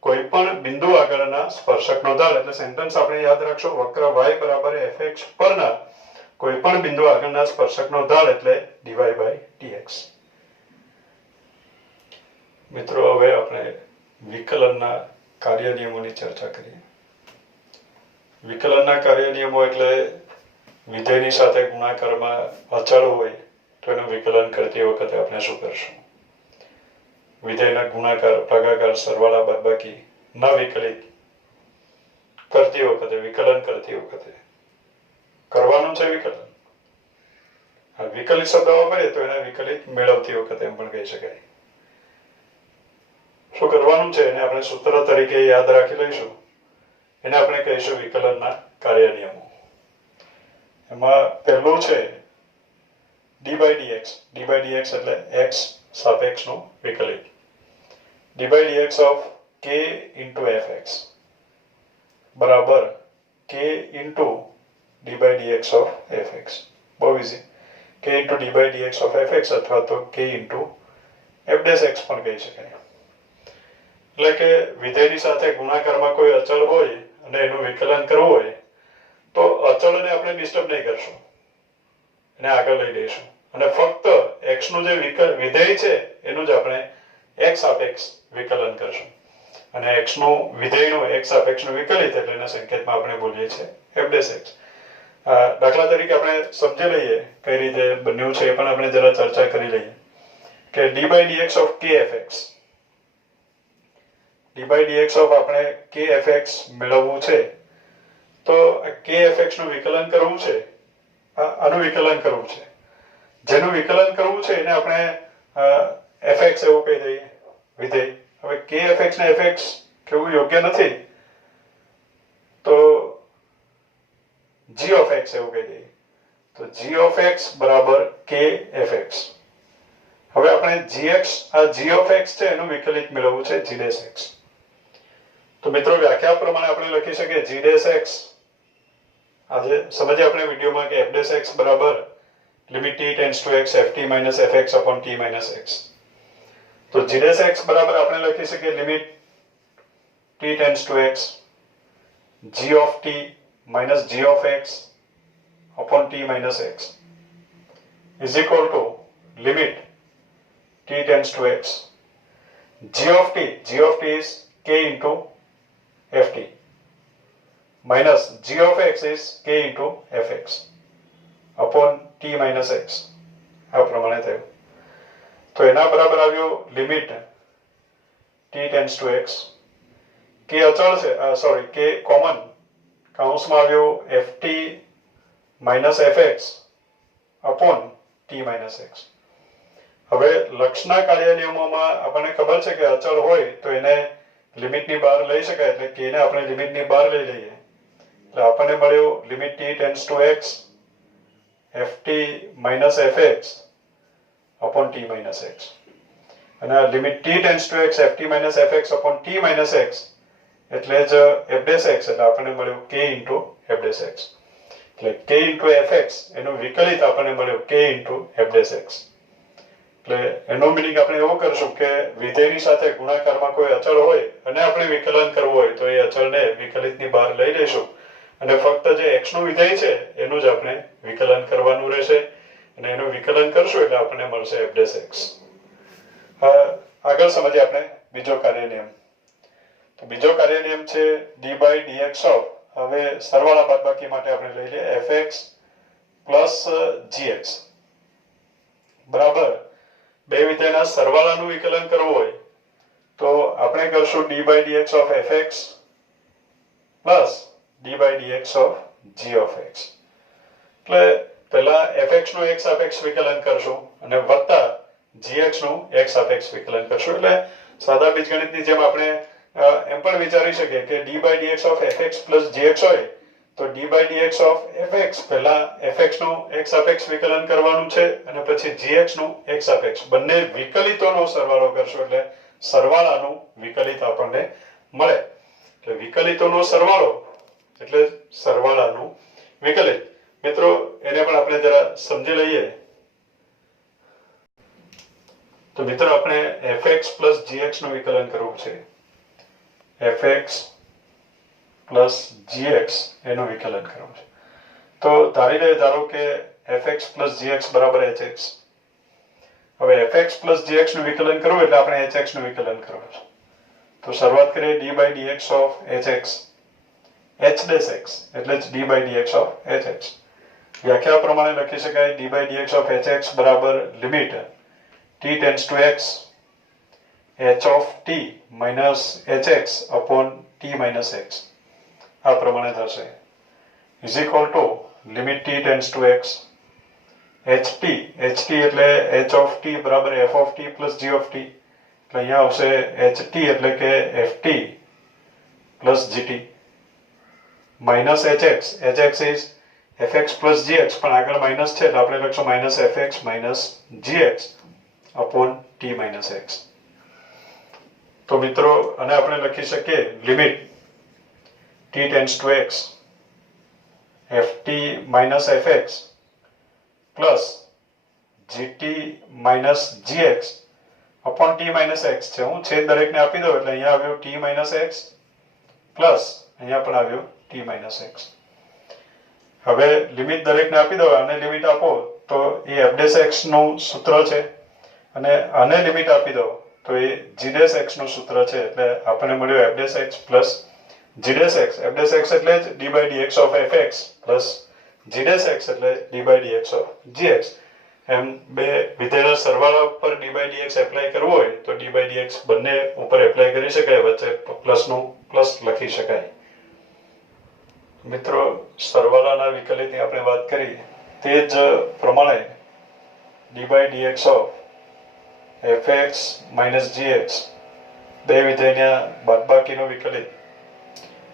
કોઈ પણ બિંદુ આગળના સ્પર્શકનો ઢાળ એટલે સેન્ટેન્સ આપણે યાદ રાખશો વક્ર y બરાબર fx પરના કોઈ પણ બિંદુ આગળના સ્પર્શકનો ઢાળ એટલે dy/dx. મિત્રો હવે આપણે વિકલનના કાર્ય નિયમોની ચર્ચા કરીએ. વિકલનના કાર્ય નિયમો એટલે વિધેયની સાથે ગુણાકારમાં અચળ હોય તો એનું વિકલન કરતી વખતે આપણે શું કરશું? વિધેયના ગુણાકાર ભાગાકાર સરવાળા બાદબાકી ન વિકલિત કરતી વખતે વિકલન કરતી વખતે કરવાનું છે વિકલન. આ વિકલિત શબ્દ વાપરીએ તો એને વિકલિત મેળવતી વખતે એમ પણ કહી શકાય. શું કરવાનું છે એને આપણે સૂત્ર તરીકે યાદ રાખી લઈશું. એને આપણે કહીશું વિકલનના કાર્ય નિયમો. એમાં પહેલું છે d/dx. d/dx એટલે x સાપેક્ષનું વિકલિત. d/dx of k into fx બરાબર k into d/dx of fx. બહુ easy. k into d/dx of fx અથવા તો k into f'(x) પણ કહી શકાય. એટલે કે વિધેયની સાથે ગુણાકારમાં કોઈ અચળ હોય અને એનું વિકલન કરવું હોય તો અચળને આપણે ડિસ્ટર્બ નહીં કરશું, એને આગળ લઈ જઈશું અને ફક્ત x નું જે વિધેય છે એનું જ આપણે x સાપેક્ષ વિકલન કરશું અને x નું વિધેયનું x સાપેક્ષનું વિકલિત એટલે એના સંકેતમાં આપણે બોલીએ છીએ f'(x). દાખલા તરીકે આપણે સમજી લઈએ કઈ રીતે બન્યું છે એ પણ આપણે જરા ચર્ચા કરી લઈએ કે d/dx of kfx. d/dx of આપણે kfx મેળવવું છે તો kfx નું વિકલન કરવું છે, આનું વિકલન કરવું છે. જેનું વિકલન કરવું છે એને આપણે fx એવું કહી દઈએ વિધેય. હવે kfx ને fx કેવું યોગ્ય નથી તો g of x એવું કહી દઈએ તો g of x બરાબર kfx. હવે આપણે આ g of x છે એનું વિકલિત મેળવવું છે g'(x). તો મિત્રો વ્યાખ્યા પ્રમાણે આપણે લખી શકીએ g'(x). આજે સમજીએ આપણે વિડીયોમાં કે f'(x) બરાબર limit t tends to x ft minus fx upon t minus x. તો g'(x) બરાબર આપણે લખી શકીએ limit t tends to x g of t minus g of x upon t minus x is equal to limit t tends to x g of t is k into ft minus g of x is k into fx upon t minus x. આ પ્રમાણે થયું તો એના બરાબર આવ્યો limit t tends to x k અચળ છે sorry k common કૌંસમાં આવ્યો ft minus fx upon t minus x. હવે લક્ષના કાર્ય નિયમોમાં આપણને ખબર છે કે અચળ હોય તો એને લિમિટની બહાર લઈ શકાય એટલે k ને આપણે લિમિટની બહાર લઈ લઈએ એટલે આપણને મળ્યો limit t tends to x ft minus fx upon t minus x અને આ limit t tends to x ft minus fx upon t minus x એટલે જ f'(x) એટલે આપણને મળ્યું k into f'(x). એટલે k into fx એનું વિકલિત આપણને મળ્યું k into f'(x). એટલે એનો મીનિંગ આપણે એવો કરશું કે વિધેયની સાથે ગુણાકારમાં કોઈ અચળ હોય અને આપણે વિકલન કરવું હોય તો એ અચળને વિકલિતની બહાર લઈ લઈશું અને ફક્ત જે x નું વિધેય છે એનું જ આપણે વિકલન કરવાનું રહેશે અને એનું વિકલન કરશું એટલે આપણને મળશે f'(x). આગળ સમજીએ આપણે બીજો કાર્ય નિયમ. તો બીજો કાર્ય નિયમ છે d/dx of હવે સરવાળા બાદબાકી માટે આપણે લઈ લઈએ fx plus gx બરાબર બે વિધેયના સરવાળાનું વિકલન કરવું હોય તો આપણે કરશું d/dx of fx plus d/dx of g of x. એટલે પહેલા fx નું x સાપેક્ષ વિકલન કરશું અને વત્તા gx નું x સાપેક્ષ વિકલન કરશું. એટલે સાદા બીજગણિતની જેમ આપણે એમ પણ વિચારી શકીએ કે d/dx of fx plus gx હોય તો d by dx of fx પહેલા fx નું x સાપેક્ષ વિકલન કરવાનું છે અને પછી gx નું x સાપેક્ષ બંને વિકલિતોનો સરવાળો કરશો એટલે સરવાળાનું વિકલિત આપણને મળે એટલે વિકલિતોનો સરવાળો એટલે સરવાળાનું વિકલિત મિત્રો એને પણ આપણે જરા સમજી લઈએ તો મિત્રો આપણે fx plus gx નું વિકલન કરવું છે fx plus gx એનું વિકલન કરવું છે તો ધારો કે fx plus gx બરાબર hx હવે fx plus gx નું વિકલન કરવું એટલે આપણે hx નું વિકલન કરવું છે તો શરૂઆત કરીએ d by dx of hx h dash x એટલે જ d by dx of hx વ્યાખ્યા પ્રમાણે લખી શકાય d by dx of hx બરાબર limit t tends to x h of t minus hx upon t minus x આ પ્રમાણે થશે is equal to limit t tends to x ht એટલે h of t બરાબર f of t plus g of t એટલે અહીંયા આવશે ht એટલે કે ft plus gt minus hx is fx plus gx પણ આગળ માઈનસ છે એટલે આપણે લખશું minus fx minus gx upon t minus x તો મિત્રો અને આપણે લખી શકીએ limit t tends to x ft minus fx plus gt minus gx upon t minus x છે હું છેદ દરેકને આપી દઉં એટલે અહીંયા આવ્યો t minus x plus અહીંયા પણ આવ્યો t minus x હવે લિમિટ દરેકને આપી દો અને લિમિટ આપો તો એ f dash x નું સૂત્ર છે અને આને લિમિટ આપી દો તો એ g dash x નું સૂત્ર છે એટલે આપણને મળ્યું f dash x plus g dash x f dash x એટલે જ d by dx of fx plus g dash x એટલે d by dx of gx એમ બે વિધેયના સરવાળા પર d by dx એપ્લાય કરવો હોય તો d by dx બંને ઉપર એપ્લાય કરી શકાય વચ્ચે પ્લસ નું પ્લસ લખી શકાય મિત્રો સરવાળાના વિકલિતની આપણે વાત કરી તે જ પ્રમાણે d by dx of fx minus gx બે વિધેયના બાદબાકીનો વિકલિત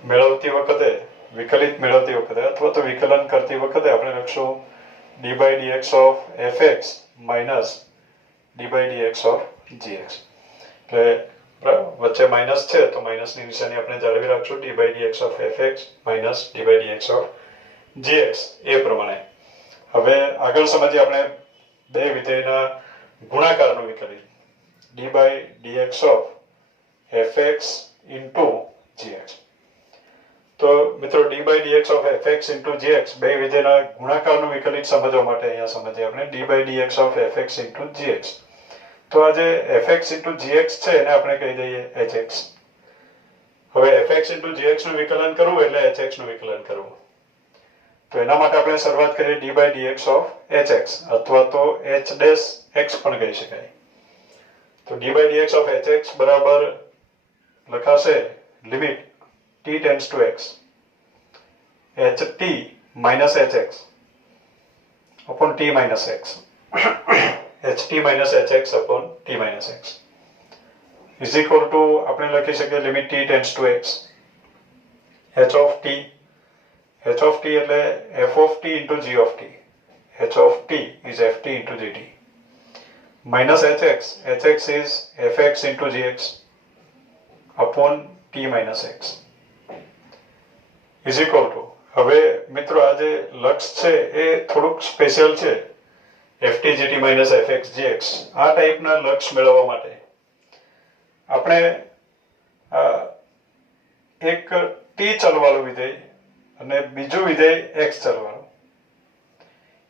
મેળવતી વખતે અથવા તો વિકલન કરતી વખતે આપણે લખશું d by dx of fx minus d by dx of gx એટલે વચ્ચે માઈનસ છે તો માઈનસની નિશાની આપણે જાળવી રાખશું d by dx of fx minus d by dx of gx એ પ્રમાણે હવે આગળ સમજીએ આપણે બે વિધેયના ગુણાકારનું વિકલિત d by dx of fx into gx તો મિત્રો d by dx of fx into gx બે વિધેયના ગુણાકારનું વિકલિત સમજવા માટે અહીંયા સમજીએ આપણે d by dx of fx into gx તો આ જે fx into gx છે એને આપણે કહી દઈએ hx હવે fx into gx નું વિકલન કરવું એટલે hx નું વિકલન કરવું તો એના માટે આપણે શરૂઆત કરીએ d by dx of hx અથવા તો h dash x પણ કહી શકાય તો d by dx of hx બરાબર લખાશે limit t tends to x ht minus hx upon t minus x ht minus hx upon t minus x is equal to આપણે લખી શકીએ limit t tends to x h of t એટલે f of t into g of t h of t is ft into gt minus hx is fx into gx upon t minus x is equal to હવે મિત્રો આ જે લક્ષ છે એ થોડુંક special છે ft gt minus fx gx આ ટાઈપના લક્ષ મેળવવા માટે આપણે એક t ચલવાળું વિધેય અને બીજું વિધેય x ચલવાળું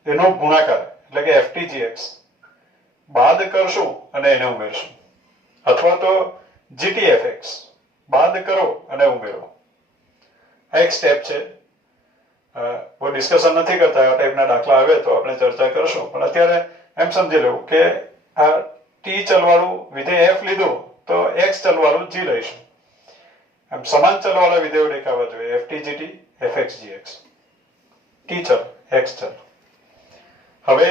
એનો ગુણાકાર એટલે કે ft gx બાદ કરશું અને એને ઉમેરશું અથવા તો gt fx બાદ કરો અને ઉમેરો આ એક સ્ટેપ છે બહુ ડિસ્કશન નથી કરતા આ ટાઈપના દાખલા આવે તો આપણે ચર્ચા કરશું પણ અત્યારે એમ સમજી લેવું કે આ t ચલવાળું વિધેય f લીધું તો x ચલવાળું g લઈશું એમ સમાન ચલવાળા વિધેયો દેખાવા જોઈએ ft gt fx gx t ચલ x ચલ હવે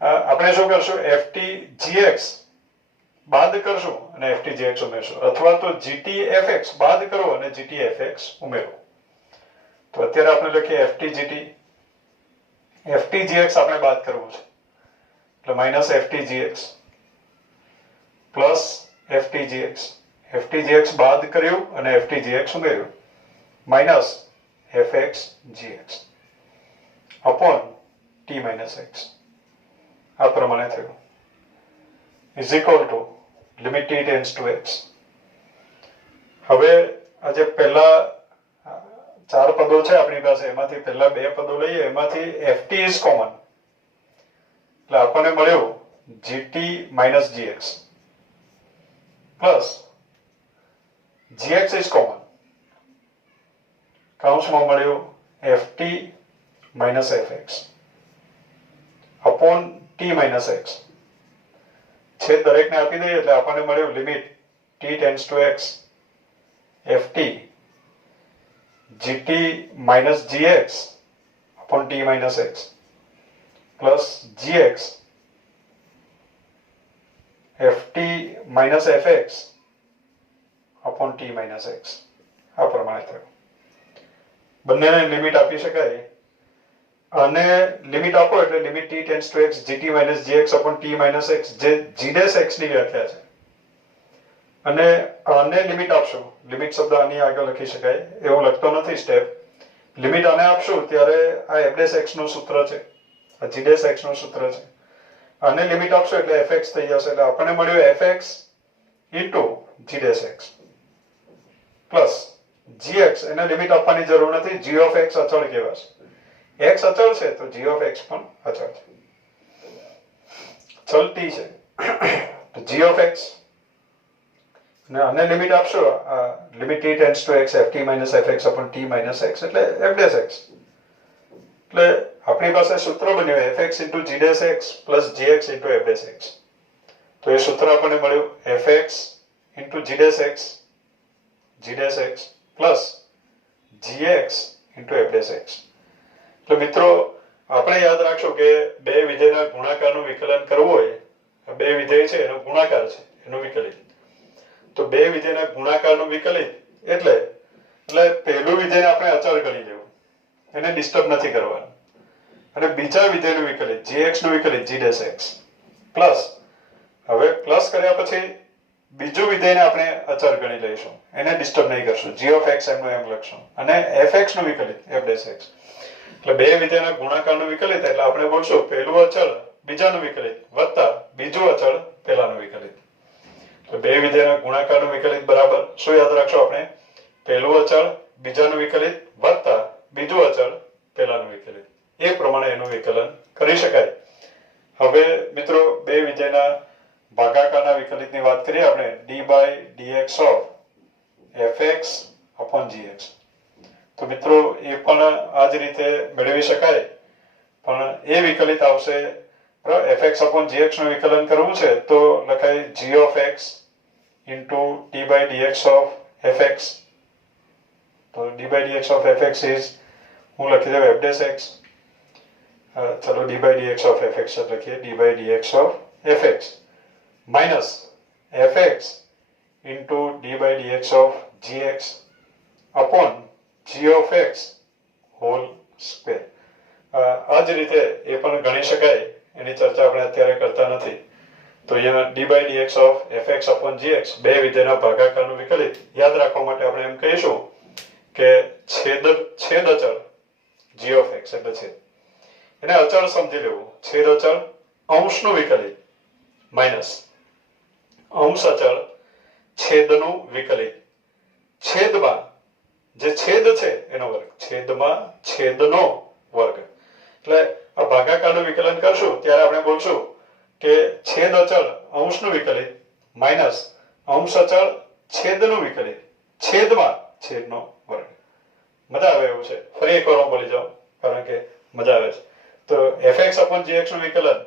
આપણે શું કરશું ft gx બાદ કરશું અને ft gx ઉમેરશું અથવા તો gt fx બાદ કરો અને gt fx ઉમેરો તો અત્યારે આપણે લખીએ ft/gt. ft/gx આપણે બાદ કરવું છે એટલે minus ft/gx plus ft/gx. ft/gx બાદ કર્યું અને ft/gx ઉમેર્યું minus fx/gx upon t - x. આ પ્રમાણે થયું is equal to limit t tends to x. હવે આ જે પહેલા 4 પદો છે આપણી પાસે એમાંથી પહેલા 2 પદો લઈએ એમાંથી ft ઇઝ કોમન એટલે આપણને મળ્યું gt - gx plus gx is common કૌંસમાં મળ્યું ft - fx upon t - x. છેદ દરેકને આપી દઈએ એટલે આપણને મળ્યું limit t tends to x ft gt - gx upon t - x plus gx ft - fx upon t - x. આ પ્રમાણે થયું. બંનેને લિમિટ આપી શકાય અને લિમિટ આપો એટલે limit t tends to x gt - gx upon t - x જે g' ની વ્યાખ્યા છે અને આને લિમિટ આપશું. લિમિટ શબ્દ આની આગળ લખી શકાય એવું લખતો નથી સ્ટેપ. લિમિટ આને આપશું ત્યારે આ f' નું સૂત્ર છે, આ g' નું સૂત્ર છે. આને લિમિટ આપશું એટલે fx થઈ જશે એટલે આપણને મળ્યું fx into g' plus gx. એને લિમિટ આપવાની જરૂર નથી, g of x અચળ કહેવાશે. x અચળ છે તો g of x પણ અચળ છે. ચલ t છે તો g of x ને આને લિમિટ આપશો limit t tends to x ft - fx upon t - x એટલે f'(x). એટલે આપણી પાસે સૂત્ર બન્યું fx into g' plus gx into f'(x). તો એ સૂત્ર આપણને મળ્યું fx into g' plus gx into f'(x). એટલે મિત્રો આપણે યાદ રાખશો કે બે વિધેયના ગુણાકારનું વિકલન કરવું હોય, બે વિધેય છે એનો ગુણાકાર છે એનું વિકલિત. તો બે વિધેયના ગુણાકારનું વિકલિત એટલે પહેલું વિધેય આપણે અચળ ગણી લેવું, એને ડિસ્ટર્બ નથી કરવાનું, અને બીજા વિધેયનું વિકલિત gx નું વિકલિત g'(x) પ્લસ હવે પ્લસ કર્યા પછી બીજું વિધેયને આપણે અચળ ગણી લઈશું, એને ડિસ્ટર્બ નહીં કરશું, g of x એમનું એમ લખશું, અને fx નું વિકલિત f'(x). એટલે બે વિધેયના ગુણાકારનું વિકલિત એટલે આપણે બોલશું પહેલું અચળ બીજાનું વિકલિત વત્તા બીજું અચળ પહેલાનું વિકલિત. તો બે વિધેયના ગુણાકારનું વિકલિત બરાબર શું યાદ રાખશો આપણે? પહેલું અચળ બીજાનું વિકલિત વત્તા બીજું અચળ પહેલાનું વિકલિત. એ પ્રમાણે એનું વિકલન કરી શકાય. હવે મિત્રો બે વિધેયના ભાગાકારના વિકલિતની વાત કરીએ આપણે d/dx of fx upon gx. તો મિત્રો એ પણ આ જ રીતે મેળવી શકાય, પણ એ વિકલિત આવશે fx upon gx નું વિકલન કરવું છે તો લખાય g of x into d/dx of fx. તો d/dx of fx is હું લખી દઉં f'(x). ચલો d/dx of fx લખીએ d/dx of fx minus fx into d/dx of gx upon g of x whole square. આ જ રીતે એ પણ ગણી શકાય, એની ચર્ચા આપણે અત્યારે કરતા નથી. તો અહીંયા d/dx of fx upon gx બે વિધેયના ભાગાકારનું વિકલિત યાદ રાખવા માટે આપણે એમ કહીશું કે છેદ અચળ g of x એટલે છેદ, એને અચળ સમજી લેવું. છેદ અચળ અંશનું વિકલિત માઇનસ અંશ અચળ છેદનું વિકલિત. છેદમાં જે છેદ છે એનો વર્ગ, છેદમાં છેદનો વર્ગ. એટલે આ ભાગાકારનું વિકલન કરશું ત્યારે આપણે બોલશું કે છેદ અચળ અંશનું વિકલિત માઇનસ અંશ અચળ છેદનું વિકલિત છેદમાં છેદનો વર્ગ. મજા આવે એવું છે, ફરી એકવાર હું બોલી જાઉં કારણ કે મજા આવે છે. તો fx upon gx નું વિકલન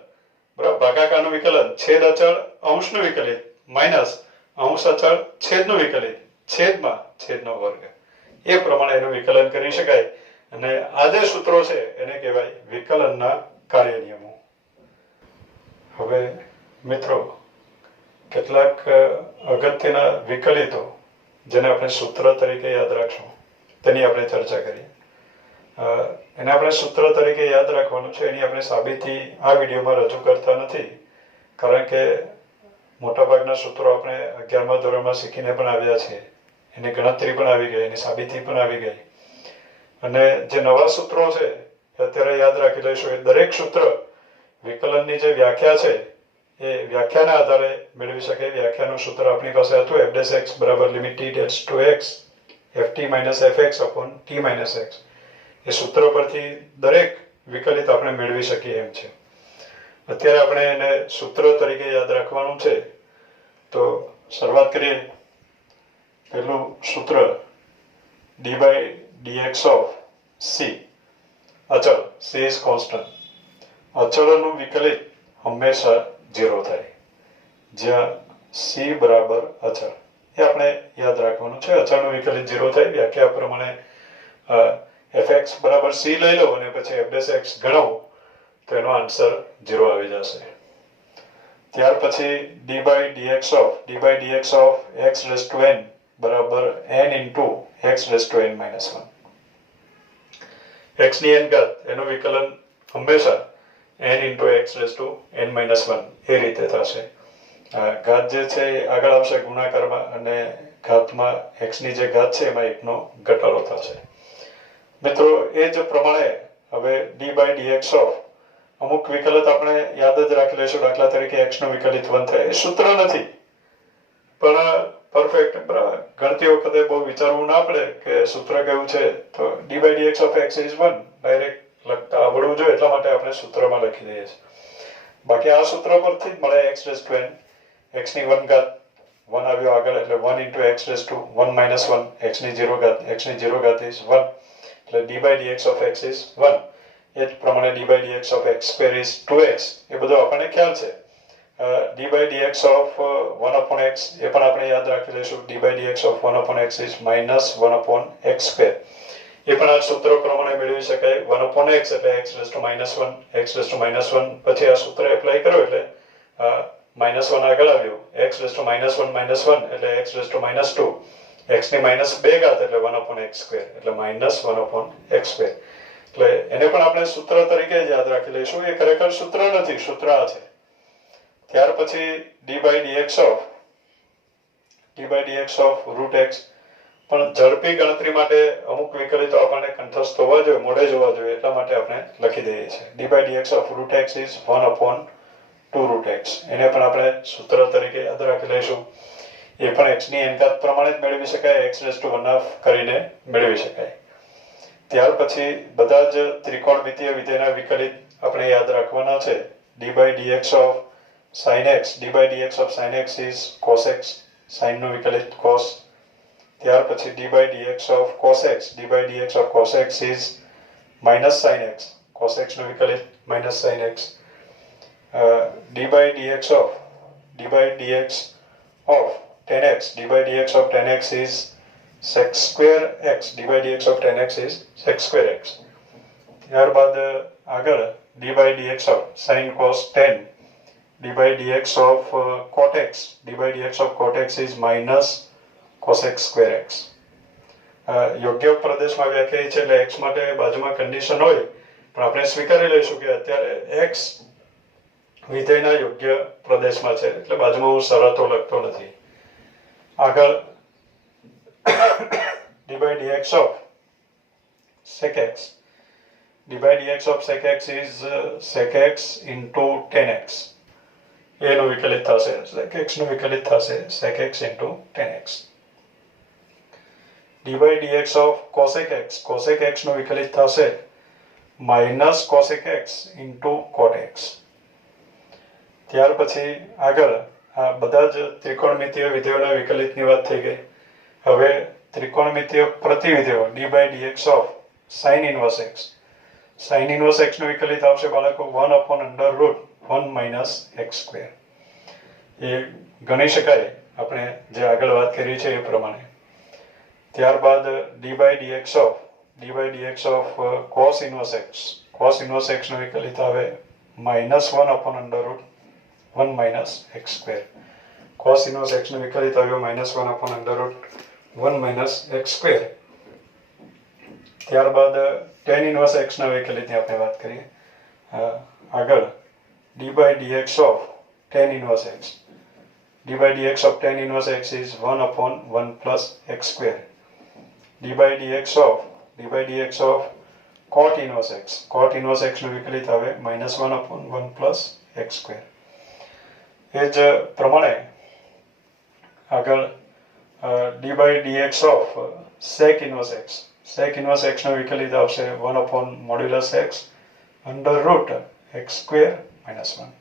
બરાબર ભાગાકારનું વિકલન છેદ અચળ અંશનું વિકલિત માઇનસ અંશ અચળ છેદનું વિકલિત છેદમાં છેદનો વર્ગ. એ પ્રમાણે એનું વિકલન કરી શકાય, અને આ જે સૂત્રો છે એને કહેવાય વિકલનના કાર્ય નિયમો. હવે મિત્રો કેટલાક અગત્યના વિકલિતો જેને આપણે સૂત્ર તરીકે યાદ રાખશું તેની આપણે ચર્ચા કરીએ. એને આપણે સૂત્ર તરીકે યાદ રાખવાનું છે. એની આપણે સાબિતી આ વિડીયોમાં રજૂ કરતા નથી, કારણ કે મોટાભાગના સૂત્રો આપણે 11મા ધોરણમાં શીખીને પણ આવ્યા છીએ. એની ગણતરી પણ આવી ગઈ, એની સાબિતી પણ આવી ગઈ. અને જે નવા સૂત્રો છે અત્યારે યાદ રાખી લઈશું. એ દરેક સૂત્ર વિકલનની જે વ્યાખ્યા છે એ વ્યાખ્યાના આધારે મેળવી શકે. વ્યાખ્યાનું સૂત્ર આપણી પાસે હતું f' બરાબર limit t tends to x ft - fx upon t - x. એ સૂત્ર પરથી દરેક વિકલિત આપણે મેળવી શકીએ એમ છે. અત્યારે આપણે એને સૂત્ર તરીકે યાદ રાખવાનું છે. તો શરૂઆત કરીએ. પહેલું સૂત્ર d/dx of c. અચળ, c is constant. અચળનું વિકલિત હંમેશા 0 થાય, જ્યાં c બરાબર અચળ. એ આપણે યાદ રાખવાનું છે. અચળનું વિકલિત 0 થાય. વ્યાખ્યા પ્રમાણે fx બરાબર c લઈ લો અને પછી f' ગણો તો એનો આન્સર 0 આવી જશે. ત્યાર પછી d/dx of x raised to n બરાબર n into x raised to n - 1. x ની n ઘાત એનું વિકલન હંમેશા n into x raised to n - 1 એ રીતે થશે. ઘાત જે છે એ આગળ આવશે ગુણાકારમાં, અને ઘાતમાં x ની જે ઘાત છે એમાં 1 નો ઘટાડો થશે. મિત્રો, એ જ પ્રમાણે હવે d/dx of અમુક વિકલિત આપણે યાદ જ રાખી લઈશું. દાખલા તરીકે x નું વિકલિત 1 થાય. એ સૂત્ર નથી, પણ પરફેક્ટ ગણતી વખતે બહુ વિચારવું ના પડે કે સૂત્ર કયું છે. તો d/dx of x is 1 direct લખતા આવડવું જોઈએ, એટલા માટે આપણે સૂત્રમાં લખી દઈએ છીએ. બાકી આ સૂત્ર પરથી જ મળે x raised to n. x ની 1 ઘાત 1 આવ્યો આગળ એટલે 1 into x raised to 1 - 1. x ની 0 ઘાત is 1 એટલે d/dx of x is 1. એ જ પ્રમાણે d/dx of x square is 2x. એ બધો આપણને ખ્યાલ છે. d/dx of 1 upon x એ પણ આપણે યાદ રાખી લઈશું. d/dx of 1 upon x is -1 upon x square. એ પણ આ સૂત્ર પ્રમાણે મેળવી શકાય. 1 upon x એટલે x raised to -1. x raised to -1 પછી આ સૂત્ર એપ્લાય કરો એટલે -1 આગળ આવ્યું. x raised to -1 એટલે x raised to -2. x ની -2 ઘાત એટલે 1 upon x square એટલે -1 upon x square. એટલે એને પણ આપણે સૂત્ર તરીકે જ યાદ રાખી લઈશું. એ ખરેખર સૂત્ર નથી, સૂત્ર આ છે. ત્યાર પછી d/dx of root x. પણ ઝડપી ગણતરી માટે અમુક વિકલિતો આપણને કંઠસ્થ હોવા જોઈએ, મોઢે જોવા જોઈએ, એટલા માટે આપણે લખી દઈએ છીએ. d/dx of root x is 1 upon 2 root x. એને પણ આપણે સૂત્ર તરીકે યાદ રાખી લઈશું. એ પણ x ની n ઘાત પ્રમાણે જ મેળવી શકાય. x raised to 1/2 કરીને મેળવી શકાય. ત્યાર પછી બધા જ ત્રિકોણમિતીય વિધેયના વિકલિત આપણે યાદ રાખવાના છે. d/dx of sin x. d/dx of sin x is cos x. sin નું વિકલિત cos. ત્યાર પછી d/dx of cos x. d/dx of cos x is minus sin x. cos x નું વિકલિત minus sin x. d/dx of tan x. d/dx of tan x is sec square x. d/dx of tan x is sec square x. ત્યારબાદ આગળ d/dx of sin cos tan. d/dx of cot x. d/dx of cot x is minus cos x square x. યોગ્ય પ્રદેશમાં વ્યાખ્યાયિત છે એટલે x માટે બાજુમાં condition હોય, પણ આપણે સ્વીકારી લઈશું કે અત્યારે x વિધેયના યોગ્ય પ્રદેશમાં છે એટલે બાજુમાં હું શરતો લખતો નથી. આગળ d/dx of sec x. d/dx of sec x is sec x into tan x. એનું વિકલિત થશે, sec x નું વિકલિત થશે sec x into tan x. d/dx of cosec x. cosec x નું વિકલિત થશે minus cosec x into cot x. ત્યાર પછી આગળ આ બધા જ ત્રિકોણમિતીય વિધેયોના વિકલિતની વાત થઈ ગઈ. હવે ત્રિકોણમિતીય પ્રતિવિધેયો d/dx of sin inverse x. sin inverse x નું વિકલિત આવશે બાળકો 1 upon under root 1 minus x square. એ ગણી શકાય આપણે જે આગળ વાત કરી છે એ પ્રમાણે. ત્યારબાદ d/dx of cos inverse x. cos inverse x નું વિકલિત આવે -1 upon under root 1 minus x square. cos inverse x નું વિકલિત આવ્યો -1 upon under root 1 minus x square. ત્યારબાદ tan ઇન્વર્સ x ના વિકલિતની આપણે વાત કરીએ. આગળ d by dx of tan inverse x. d by dx of tan inverse x is 1 upon 1 plus x square. d by dx of cot inverse x. Cot inverse x નું વિકલિત આવે -1 upon 1 plus x square. એ જ પ્રમાણે આગળ d by dx of sec inverse x. Sec inverse x નું વિકલિત આવશે 1 upon modulus x under root x square minus 1.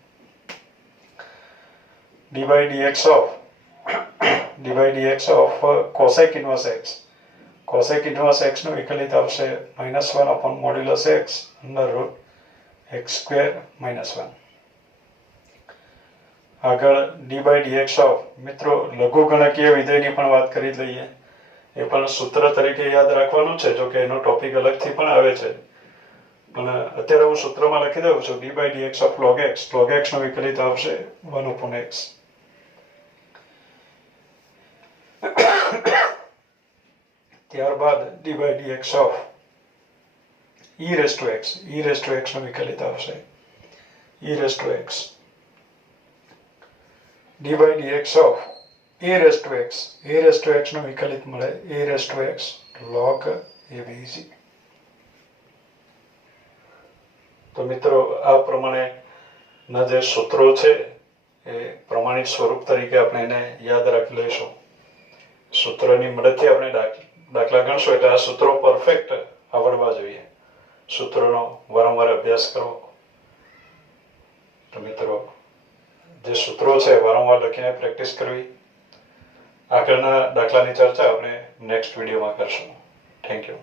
d by dx of cosec inverse x. Cosec inverse x નું વિકલિત આવશે -1 upon modulus x under root x square minus 1. આગળ d by dx of મિત્રો લઘુગણકીય વિધેયની પણ વાત કરી લઈએ. એ પણ સૂત્ર તરીકે યાદ રાખવાનું છે, જો કે એનો ટોપિક અલગથી પણ આવે છે, પણ અત્યારે હું સૂત્રમાં લખી દઉં છું. d by dx of log x નું વિકલિત આવશે 1 upon x. ત્યારબાદ d by dx of e raised to x નું વિકલિત આવશે e raised to x. d by dx of a raised to x નું વિકલિત મળે a raised to x log abc. તો મિત્રો આ પ્રમાણે ના જે સૂત્રો છે એ પ્રમાણિત સ્વરૂપ તરીકે આપણે એને યાદ રાખી લઈશું. સૂત્રની મદદથી આપણે દાખલા ગણશું એટલે આ સૂત્રો પરફેક્ટ આવડવા જોઈએ. સૂત્રોનો વારંવાર અભ્યાસ કરો. તો મિત્રો જે સૂત્રો છે વારંવાર લખીને પ્રેક્ટિસ કરવી. આગળના દાખલાની ચર્ચા આપણે નેક્સ્ટ વિડીયોમાં કરશું. Thank you.